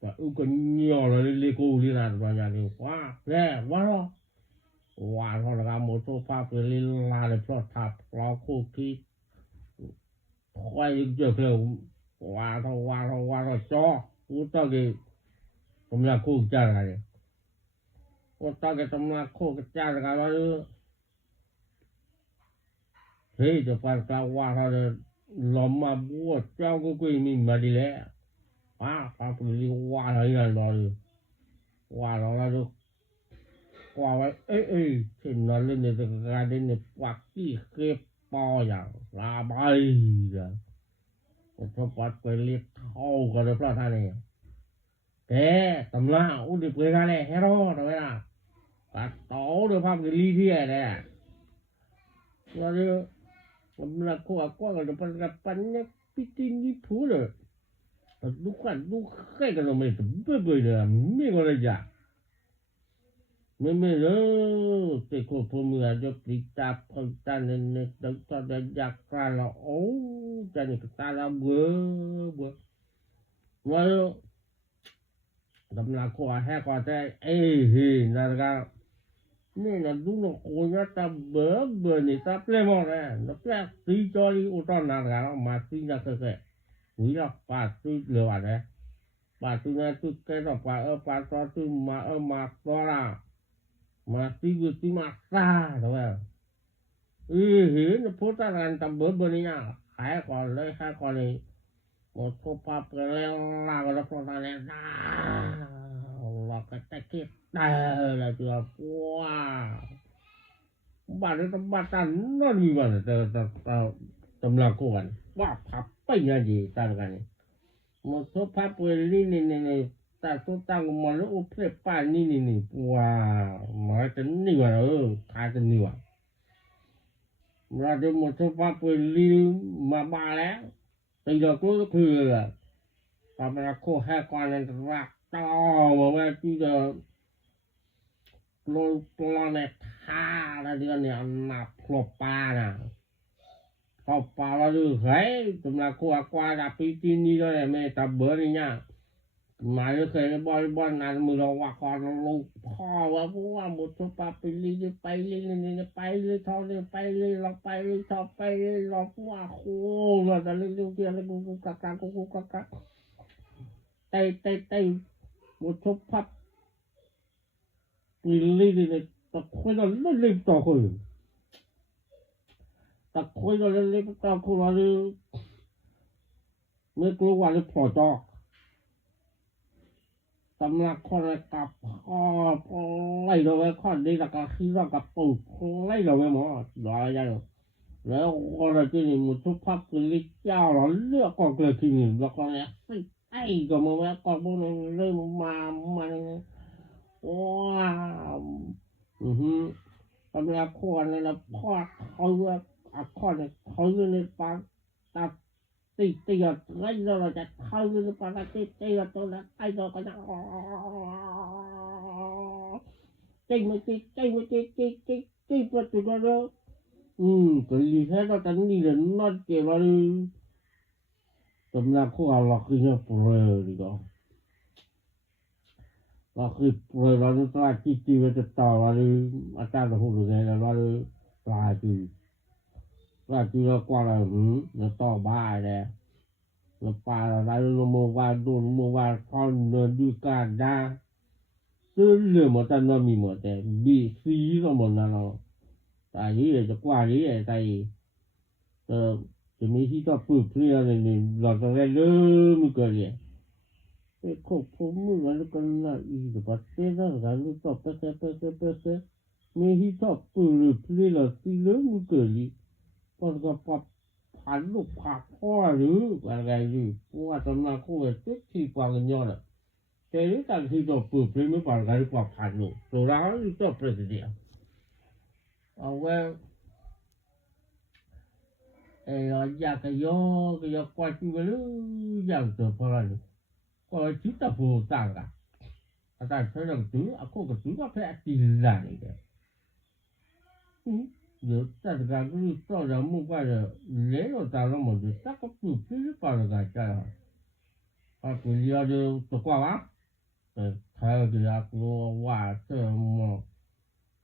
ก็ก็เหนียวเลยกูนี่น่ะบางอย่างนี่แล้วว่าเขาละกันหมดตัวภาพเลยลาเลยเพราะทับเราคู่ที่ควายเจอเลยว่าจ่อกูต้องกิตำราคู่จ้าอะไรกูต้องกิตำราคู่จ้าอะไรว่าเฮ้ยจะฟังกล่าวว่าเขาจะล้อมมาบวชเจ้าก็กุยมีมาดีแล้วพาไปเรียกว่าอะไรกันบ้างว่าเราดูว่าไว้เช่นนั้นเล่นในการเล่นในปักที่เก็บปออย่างลาใบอย่างก็ปัดไปเรียกเท่ากันเลยเพราะท่านเองตำราอุดิเปกันเลยให้รอดไว้นะปัดต่อเดี๋ยวภาพลีที่ไหนเราเดี๋ยวตำราก็ก็จะปันเนี่ยพิธีนี้พูดเลยลูกใครกันเราไม่ต้องเบื่อเลยไม่ก็เลยจ้ะไม่เลยแต่คนพวกมึงอาจจะปลิตาพังตาเนี่ยตอนจะอยากการเราจะนี่ก็ตาเราเบื่อว่าตำราขวาแห่ก่อนแต่นั่นก็นี่นะดูนกโอยตาเบื่อนี่ตาเปลี่ยนหมดเลยนับแรกตีจอยอุตรนั่นก็มาตีนักแค่หุ่ยเราปาตีเหลืออะไรปาตีนั่นตีแค่ต่อไปปาต่อตีมาต่อละมาตีมาซาถูกไหมเห็นพูดกันตำเบื่อนี่นะขายก่อนเลยขายก่อนเลยหมดทุกภาพแล้วลาก็แล้วพอทานแล้วเราก็จะคิดได้แล้วตัวบ้านนี้ต้องบ้านตันนั่นมีบ้านแต่ตำราคู่กันว่าพับไปยังไงตามกันหมดทุกภาพนี่แต่ตัวตั้งมันแล้วอุปเสป้านี่ว้าวมาจะนี่ว่าขายจะนี่ว่าเราจะหมดทุกภาพรีมาบ้าแล้วแต่เราก็คือตำราคู่ให้ก่อนในรักต่อมาว่าที่จะลงตัวในท่าอะไรเดือนเนี่ยหนักครบปลาน่ะครบปลาเราดูเฮ้ยตำราคู่กว่าดับปีที่นี่เลยไม่ตับเบอร์นี่เนี่ยมาเลยเคยบอลนั้นมือเราว่าคอเราลงพ่อว่าเพราะว่าหมดตัวปลาไปเลยไปเลยทอเลยไปเลยเราไปเลยทอไปเลยเราว่าโค้เราจะเล่นเรื่องเดียวเลยกูกักเตะหมดตัวปลาไปเลยต ta khoi nó lên to khoi ta khoi nó lên to khoi là mới cứ qua nó phò toสำหรับคนกับไล่เราไว้คนนี้แล้วก็ขี้เรากับปูไล่เราไว้หมดรออะไรแล้วคนที่นี่มันทุกภาคคือเจ้าเราเลือกก็เกิดที่นี่แล้วก็เนี่ยไอ้ก็มาว่าก็พวกนั้นเริ่มมาว้าวสำหรับคนนั้นนะพ่อเขาว่าคนเขาในปากตัดติไล่เราจะเข้าในปากติตัวนั้นไอ้เราก็จะใจมันประตูเราก็ลีให้เราตั้งนี่เลยนอดเกี่ยวกับสำหรับคนเราคือเนี่ยเปลือยดีกว่าเราคือเปลือยเราต้องจีไว้จะต่อเราอาจารย์เราพูดยังไงเราปลาจีเรากว่าเราเราต่อบ้าเลยเราปลาเราโมว่าโดนโมว่าเขาเดินดูการได้ซึ่งเรื่องมันจะไม่มีหมดแต่บีซีก็หมดนะเราแต่ยี่จะกว่านี้แต่จะมีที่ต้องปลูกเพื่ออะไรนี่เราจะได้เริ่มเกิดเลยแต่ขบผมมือกันกันนะอีกแต่เจ้าเราไม่ต้องไปมีที่ต้องปลูกเพื่อเราที่เริ่มเกิดเลยพอก็ปรับผันลูกผักพ่อหรืออะไรอยู่เพราะว่าตำนานคู่เจ็บที่กว่ากันย้อนอ่ะแต่ที่ต่างที่ต้องปลูกเพื่อไม่ปรับอะไรปรับผันลูกตัวเราต้องเปลี่ยนเดียวเอาไว้อยากจะย่อกว่าที่ว่าอย่างตัวพอแล้วก็ชิดตะโพต่างกันอาจารย์เสนอตัวก็ตัวก็แพ้ตีหลานนี่แหละเดี๋ยวแต่การก็ต่อจากมุ่งไปจะเลี้ยงตาเราหมดสักก็ปลูกที่ป่าเราได้จ้ะถ้าคุณเลี้ยงดูตัวกว่าถ้าเลี้ยงกลัวว่าเจ้าหมอ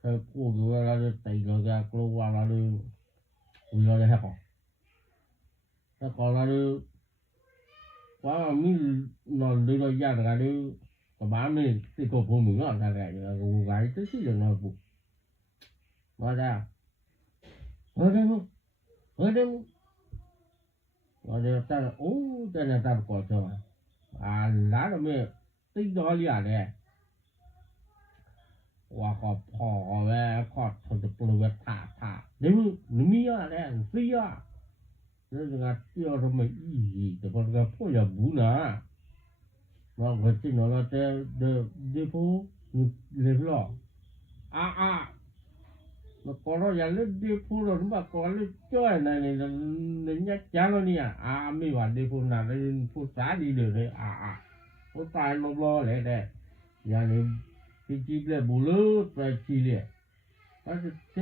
ถ้าพูดว่าเราจะตีเราจะกลัวว่าเราจะเลี้ยงได้แค่ก่อนถ้าก่อนเราว่ามีนอนดูเราอยากอะไรดูกับบ้านนี่ที่เขาพูดเหมือนกันอะไรเนี่ยกูไก่ที่ที่เราพูดว่าได้เฮ้ยว่าเดี๋ยวแต่โอ้แต่เนี่ยแต่ก่อนใช่ไหมหลานเราไม่ติดดอลลี่อะไรว่าก็พอแม่ก็เขาจะปลูกถ่าเดี๋ยวนี่มีอะไรเสียแล้วจะเที่ยวทำไมอีกแต่พอเราพูดอย่างบุญนะเราก็จริงเราจะเดี๋ยวพูดเรื่องหรอแล้วก็เราอย่างเล่นเดี๋ยวพูดเราถึงแบบก่อนเล่นจ้อยในยักษ์จ้าเราเนี่ยไม่ว่าเดี๋ยวพูดนะเล่นพูดสาดีเลยพูดตายลบๆเลยแต่อย่างนี้ที่จีบเลยบุรุษไปจีเลยเพราะเ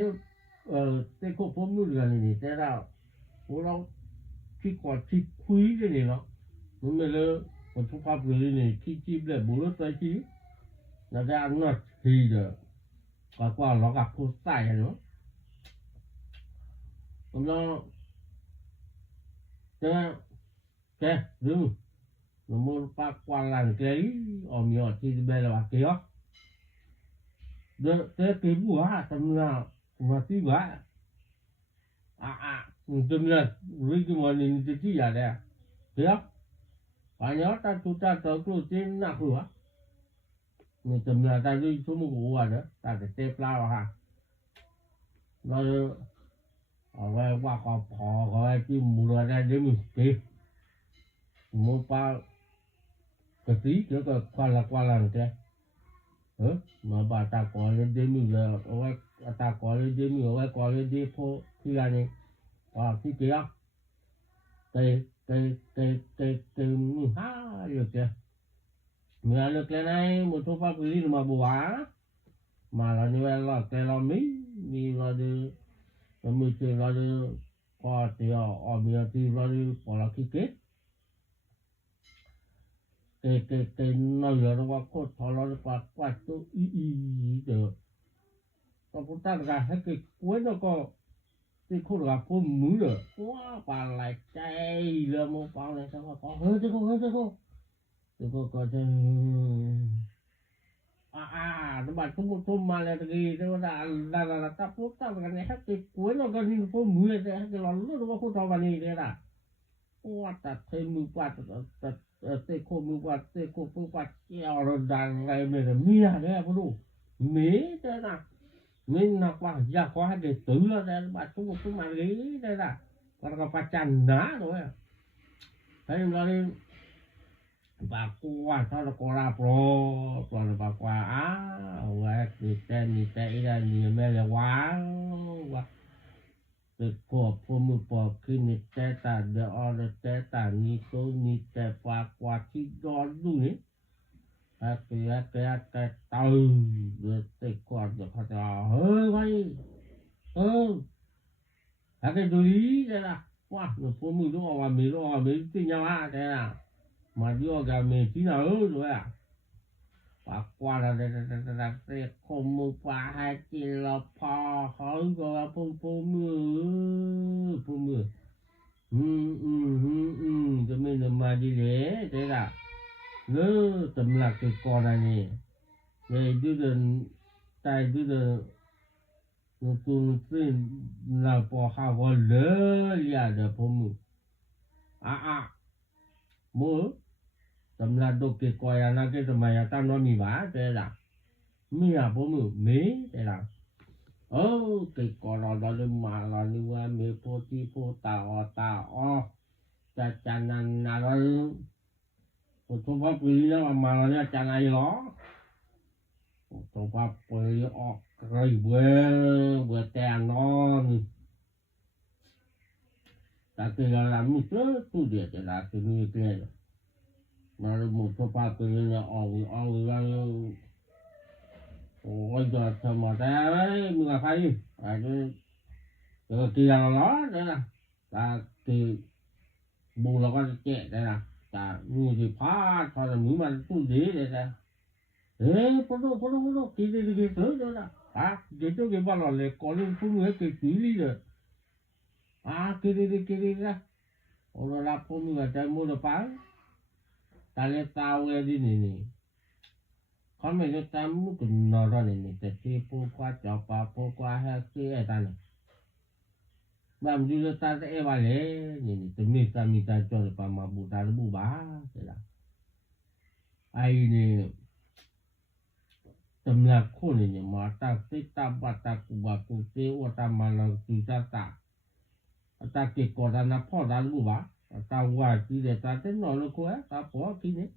ที่ควบคุมนู่นกันนี่แต่เราที่ก่อนที่คุยกันนี่เนาะมันไม่เลยคนทุกภาพเลยนี่ที่จีบเลยบุรุษไปจีแล้วก็อันนั้นที่เด้อกว่าเรากับผู้ใส่เนาะผมเราแกดูมันปากกว่าหลังแกมีที่เบลว่าเกี่ยวเด้อเก็บบัวทำงานมาที่บ้านจำเลยรู้กี่วันนี้ที่ยาเลยเดี๋ยวไปเนาะตัดตัวกลุ่มที่นักหัวนี่จำเลยแต่ดูชั่วโมงกว่าเนาะแต่เจ็บเล่าฮะเราเอาไว้ว่าก็พอก็ไว้ที่มูลอะไรเดี๋ยวมึงเก็บมูปากระสีเดี๋ยวก็ควาลังแกมาบาตาก่อนเดี๋ยวมึงเลยเอาไว้ตาก่อนเดี๋ยวมึงเอาไว้ก่อนเดี๋ยวพอที่อะไรนี่ที่เกี่ยวเตะมึงอยู่เจ้าเมื่อเลิกแล้วไงมุทุบไปลีนมาบัวมาแล้วนี่ว่าเราแต่เราไม่มีเราดูเราไม่เจอเราดูพอเที่ยวมีที่เราดูพอเราคิดเก๋น้อยเราว่าโคตรพอเราจะกวาดตัวเด้อก็พูดตั้งใจให้เก๋กวนแล้วก็ที่คนกับผมมือเลยว้าปลาไหลใจเรือมูปลาไหลสักก็เฮ้ยเจ้าก็จะ บัดสมมุติผมมาแล้วตะกี้แต่ว่าดาตะปุ๊บตะกันเนี่ยฮักติป่วยแล้วก็นี่ผมมือแต่ฮักเรารู้ว่าคนตอวันนี้เด้อล่ะว่าตัดเทมือปัดตัดเตะโคมือปัดเตะโคมือปัดเกี่ยวรดังอะไรเมียเด้อบ่รู้เมเด้อน่ะmình nak wah ya ko ha de tu la da ba tu tu ma ri da da ka pacan na do ya sai la ni ba kwa ta la ko la pro ba kwa wa ni te ida ni me le wa te ko po mu po ki ni te ta de o de te ta ni to ni te pa kwa ti do du ni cái từ cái quạt được họ hơi quay cái đuôi đây là quá nó phụ nữ đó mà mình tin nhau à đây là mà đưa cả mình tí nào rồi à và qua là đây không mua qua hai chỉ là phò hỏi gọi phụ mưa cho mình mà đi lễ đây là nữa tầm là cái con này này đưa đến tay đưa đến nó tuôn lên là bỏ khao vào lỡ ya được phong mưa tầm là đồ cái coi là cái tầm này ta nói mì vả thế là mì à phong mì thế là cái con đó mà là như vậy mì phô ti phô ta cha cha na rồi tôi bắt quý nó mà nó chẳng ai đó tôi bắt quý rồi bữa tèn non ta kêu là làm một chút tu địa để là cái như thế mà một tôi bắt quý nó ong ra ôi giờ thầm mà ta đấy mình là phải cái kia nó đấy là ta thì bù nó có trẻ đây là ta người thì phá cho là mũi mà tu dễ đây là có đâu cái tới đó là cái chỗ cái bao là có lên phụ người cái túi đi rồi cái đi ra rồi là phụ người ta mua được phá ta lên tao nghe đi này con mày cho ta mua cái nó ra này ta chỉ phụ qua chọc pa phụ qua hay cái ta này làm gì ta sẽ vào lẽ nhìn tụi mình ta cho được mà bù ta nó bù bá thế là ai nè tụi là khôn này nhưng mà ta tích ta bắt ta cụ tế ô ta mà là tụi ta kể có ta nó phò ta nó bù bá ta ngoài thì để ta tới nói nó cô ấy ta phó cái này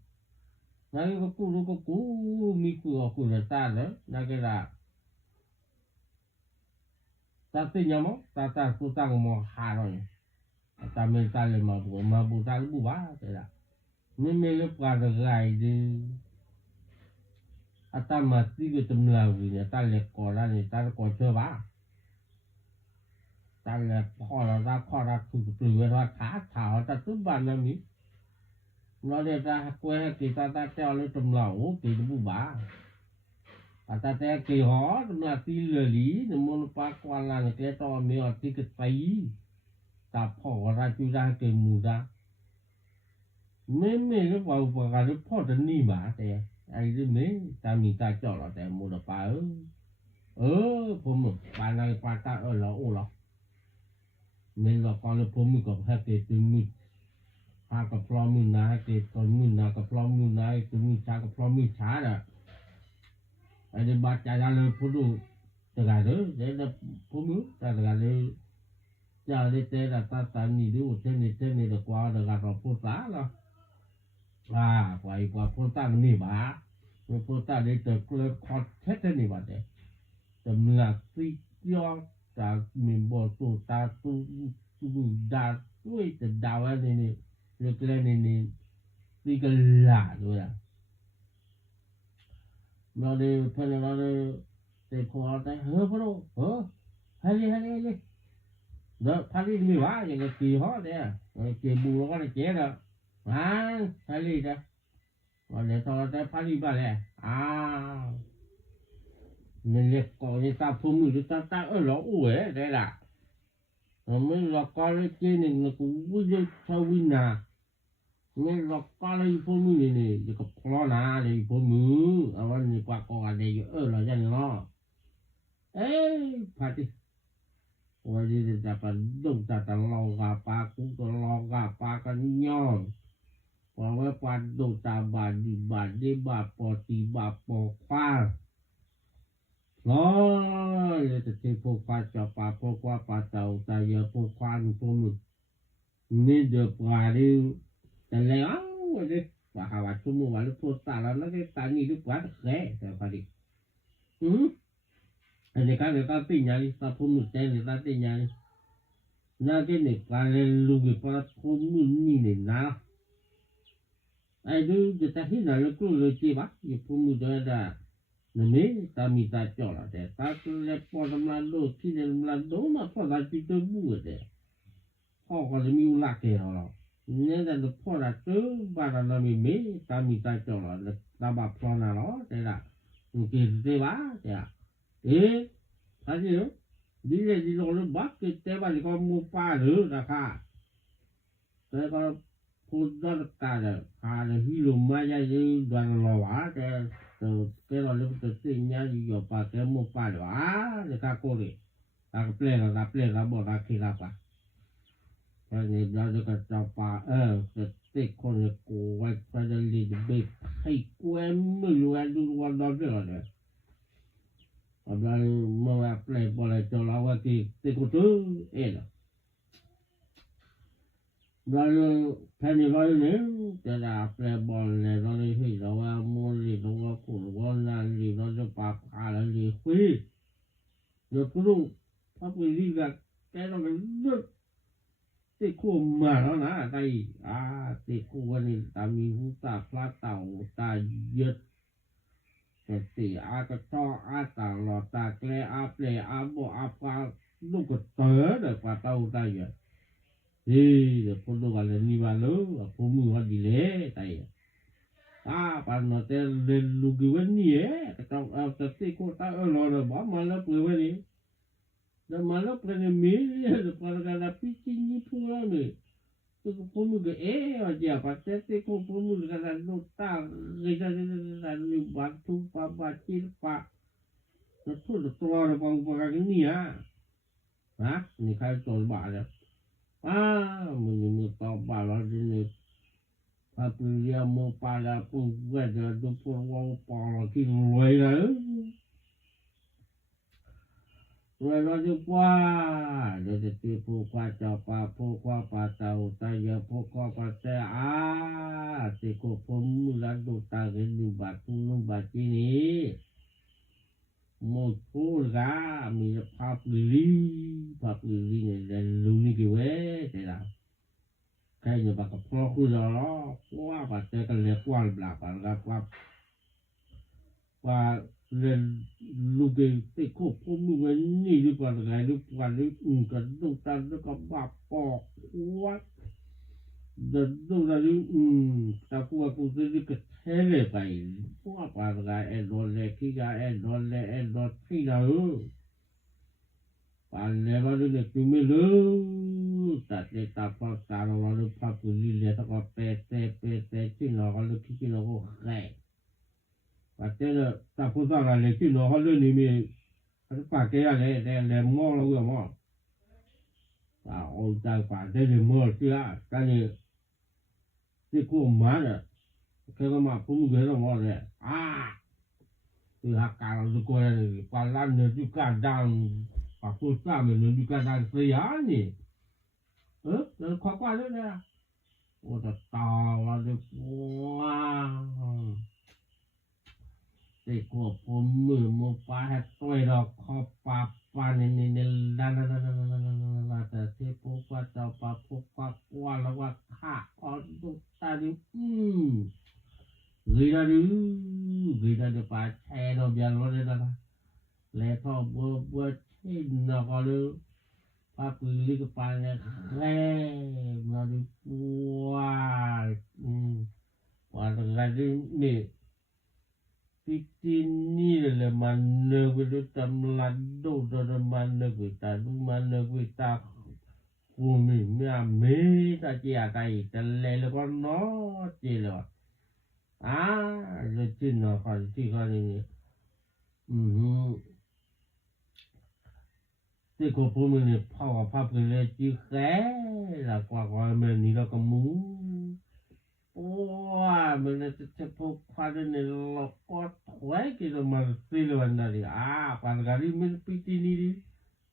nói có cú mi cụ là ta đấy là cái là ta tin nhau ta tu ta mo ha rồi ta mình ta lên mà bù ta bù bá thế là nên lúc qua được gai đi ta mà tí cái tầm là vì ta lại có ra này ta có chơi bá ta lại kho ra từ ra thảo ta cứ bàn là mi nó để ta quay thì ta treo lên tầm lẩu thì bù bá ta te kỳ hó là tí lừa lý nó muốn pa quan là cái to mi ở tí cái tay ta phò ra chu ra cái mù ra mấy cái vào cái phò đến ni mà thế ai đi mấy ta mình ta cho là để mua được pa phô mực pa này pa ta ở là ô là mình là con là phô mực có hai cái từ mực hai cái phò mực na cái con mực na cái phò mực na từ mực cha cái phò mực cha là ai ba cha ra le phụ du từ ngày đó để là phụ nữ ta từ ngày đó cha đi thế là ta ni đi một thế này được qua được gặp phụ tá là quay qua phụ tá ni bả phụ tá đi từ club hot hết thế này vậy tầm là tuy do ta mình bỏ tu ta tu đa tuổi từ đào này được lên này đi cái lạ rồi à nó đi phân nó đi để khoa tay phụ đâu hay đi đó hay đi mi vá cái kỳ hóa đấy kỳ bù nó có là chế rồi hay đi đó mà để cho tay hay đi ba lẹ mình liệt có như ta phụ nữ ta ở lỗ uể đây là mình là con cái trên này nó cũng vui sao vui nà mình là con cái phụ nữ này thì có lo nà thì phụ nữ ở bên นี่กว่าก่อนได้อยู่เราจังเนาะพาติว่าดิจะปะดงตะลองกาปาคุก็ลองกาปากันย่อว่าว่าปาดงตาบาดิบาดิบาปอติบาปอควาน้อยจะเทพควาจะปาพควาปาเตาตายพควานุพมุนี่เดปาดิแต่แล้วว่าดิว่าหาว่าชุมว่าลุโพตาแล้วก็ตานี่ลุกว่าแค่แต่พอดีอันนี้ก็เลยก็ติญาลิตาพุมุเตนี่ตาติญาลินาเกนี่กาเลลุกปาพุมุนี่นี่นะไอ้ดูจะตาหินาลุกลุจิบะยพุมุเดดานเมตามิตาจอละแต่ตาก็เลยพอทำลายโลกที่เนี่ยมันโดมาพอได้ติดบุกเด้พ่อก็จะมีอุลักเกเราเนี่ยแต่พ่อละตัวบ้านเราไม่มีตามิตาจอละตาบับพอนะเนาะแต่ละมันกินได้บ้าแต่ถ้าเนี่ยดีเลยดีเราเลยบักกินแต่บ้านก็มูป้าหรือนะคะแต่ก็พูดด้านตาเนี่ยหาเลยฮิลุมาใหญ่เลยด้านเราว่าแต่que lo le puto seña y yo pa que mo pa de ta corre la plena bo la que la pa ni da de que ta pa que te con el co va pa de le be ai cuen mu lu a du wa da de le habla mo va play bo le to la wa que te co tu la Lalu tadi lalu tidak playball le lalu hi lawa muli lawa kurwana li lalu pakala li hui yo kuru apa liga kena belut tiku mana na tai tiku ni tami huta platau ta yet seti aka to ata lo ta kle aple abo apa lu ko te de platau ta yet de fondo vale ni valo apomu hadile tai pano te le lugu ni ta te ko ta lo ba mala pwe ni da mala pwe mi de para la pichi ni pura me to pomu ge aja pa te ko pomu ga la no ta ge da ni ba tu pa ba ti pa to to ro pa ni ni kai to ba le menurut bala ini tapi dia mau pada pun ada dupur wong pala ki luwe la luwe kwa de tipu kwa capa kwa patau taya kwa pate tiku pemula do tare ni batu no batini Mukul ga mi pap lili ni dan luni kiwe tela kayaknya bakal proku dalo wah pasti kan lekuan belakang gak wah dan luge teko pomu ni di pada gaya di pada kan dong tanda ke bapok kuat dan dong tadi aku tadi ketele pai wah pada edole kiga edole kiga palle baru ne tumelu tak apa kalau lalu papuli lihat apa PT cino kalau cino ko kai patela tak putar le cino kalau ni mi ada pakai le mo lo ga mo o ta pa de mo tia kan ni ko mana kalau mampu mungkin mau deh pihak kalau juga palannya juga dan aku sama juga dan saya ni dan kau ada dah udah tahu ada wah teko pomu mau pahat toy dah kau papan ini dan teko pada papa lawat hak untuk tadi gila de pace no biar lo de la le to buat no kalau papi kepala kre baru kuat lagi ni pitin ni le mana betul tamlado dari mana kita kumi me ta chia tai tele lo no chi lo le จินนะค่ะที่ก็นี่ที่ก็พูดมันเนี่ยพ่อกับพ่อเป็นเลยจีแค่ละกว่ามันนี่เราก็มูโอ้มันจะพบความเนี่ยเราก็ถอยกิโลมาสิลวันนั้นปันกาลิมันปิตินี่ดิ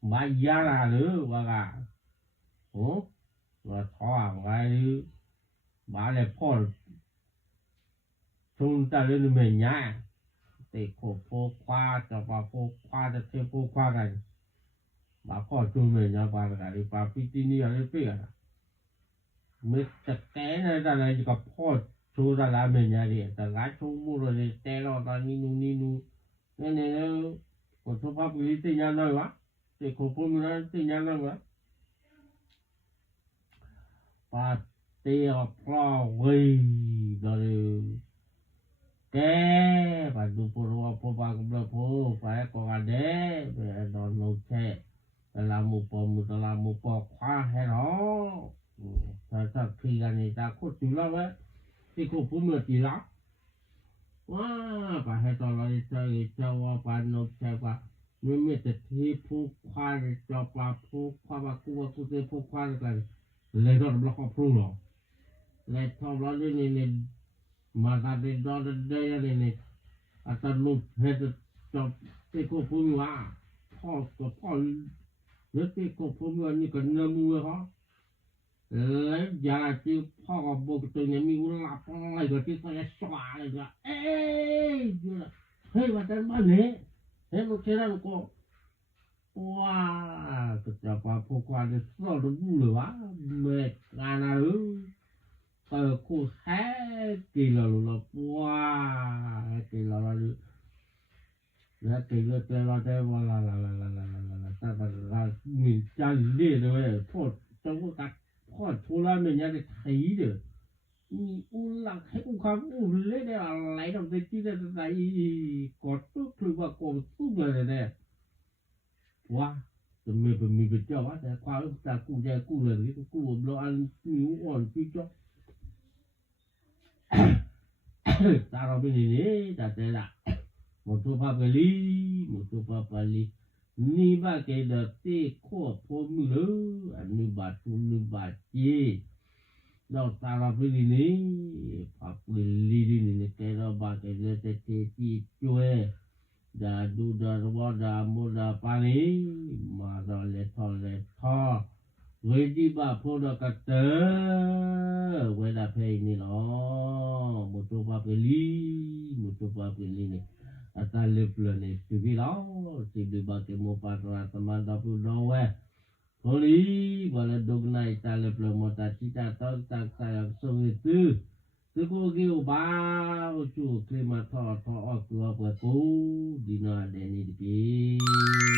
มายาละเลยว่ากันโอ้ว่าท้อไว้มาเลยพ่อชงตาเลยไม่ง่ายแต่โคโพควาจะว่าโพควาจะเทโพควากันมาพ่อจูไม่ง่ายปันกาลิปาปิตินี่อะไรเปี้ยไม่จะแก่อะไรกับพ่อชูดาลาไม่ง่ายดิแต่ละชูมูเลยแต่เราตอนนี้นู่เนี่ยคนทุกภาพวิธีงานเลยวะแต่โคโพมันวิธีงานเลยวะปาเตียพลาเว้ยdari ke padu puru apa pagble pu pae ko ade be don no che dalam po kwa he ro ta khi ga ni ta ko tu la we ti ko pu me ti la wa pa he to la cha wa pa no che pa me te ti pu kwa ri cho pa pu kwa ba ku te pu kwaกันเลยก็บล็อกพรูเนาะเลยทอเรานี่มาตาเดดอดเดยนี่อัตลุเฮ็ดจบที่ก็พูดว่าพ่อเฮ็ดที่ก็พูดว่านี่ก็นำมือฮะเลยอย่าที่พ่อก็บอกตัวนี้มีอุลาอะไรก็ที่ก็จะสว่าเลยก็เฮ้ยว่าแต่บ้านนี้เฮ้ยลูกเชื่อก็ว้าก็จะพาพวกว่าจะสอนรู้หรือว่าเมื่องานอะไรกูแค่กินแล้วว้ากินแล้วแล้วกินแล้วได้ว่าละแต่มีจานเลี้ยเลยพ่อจังก็กัดพ่อทุลาไม่ยังได้ไถเด้อมีอุลาให้อุความอุเล่ได้อะไรทำได้ที่ได้อะไรกดตุ๊กหรือว่ากดตุ๊กเลยเนี่ยว้าจะมีเป็นเจ้าว่าแต่ความจากกูใจกูเลยกูเราอันนิ้วอ่อนพี่จ๊อกตาเราเป็นนี่แต่แต่ละหมดตัวพาลีนี่บ้าเกดตีโคพมเลยอันนี้บาดตุนบาดจีเราตาเราเป็นนี่พาลีนี่แกเราบาเกดแต่ตีช่วยดาดูดาว่าดาโมดาปานีมาเราเลยท่อเวทีบ้าพอดกัตเตอร์เวลาเพลงนี่เนาะมุตุปาเปลีนี่อาตาเล็บเลยนี่สิบิลาสิบิบาเกโมปาตราตมาดาพูดเอาไว้คนนี้วันละดงในตาเล็บเลยมตาชิตาตอนตาสายส่งตื้อกูกิวบ้าจูคลิมาทอออกตัวเปิดกูดีนาเดนี่ดิ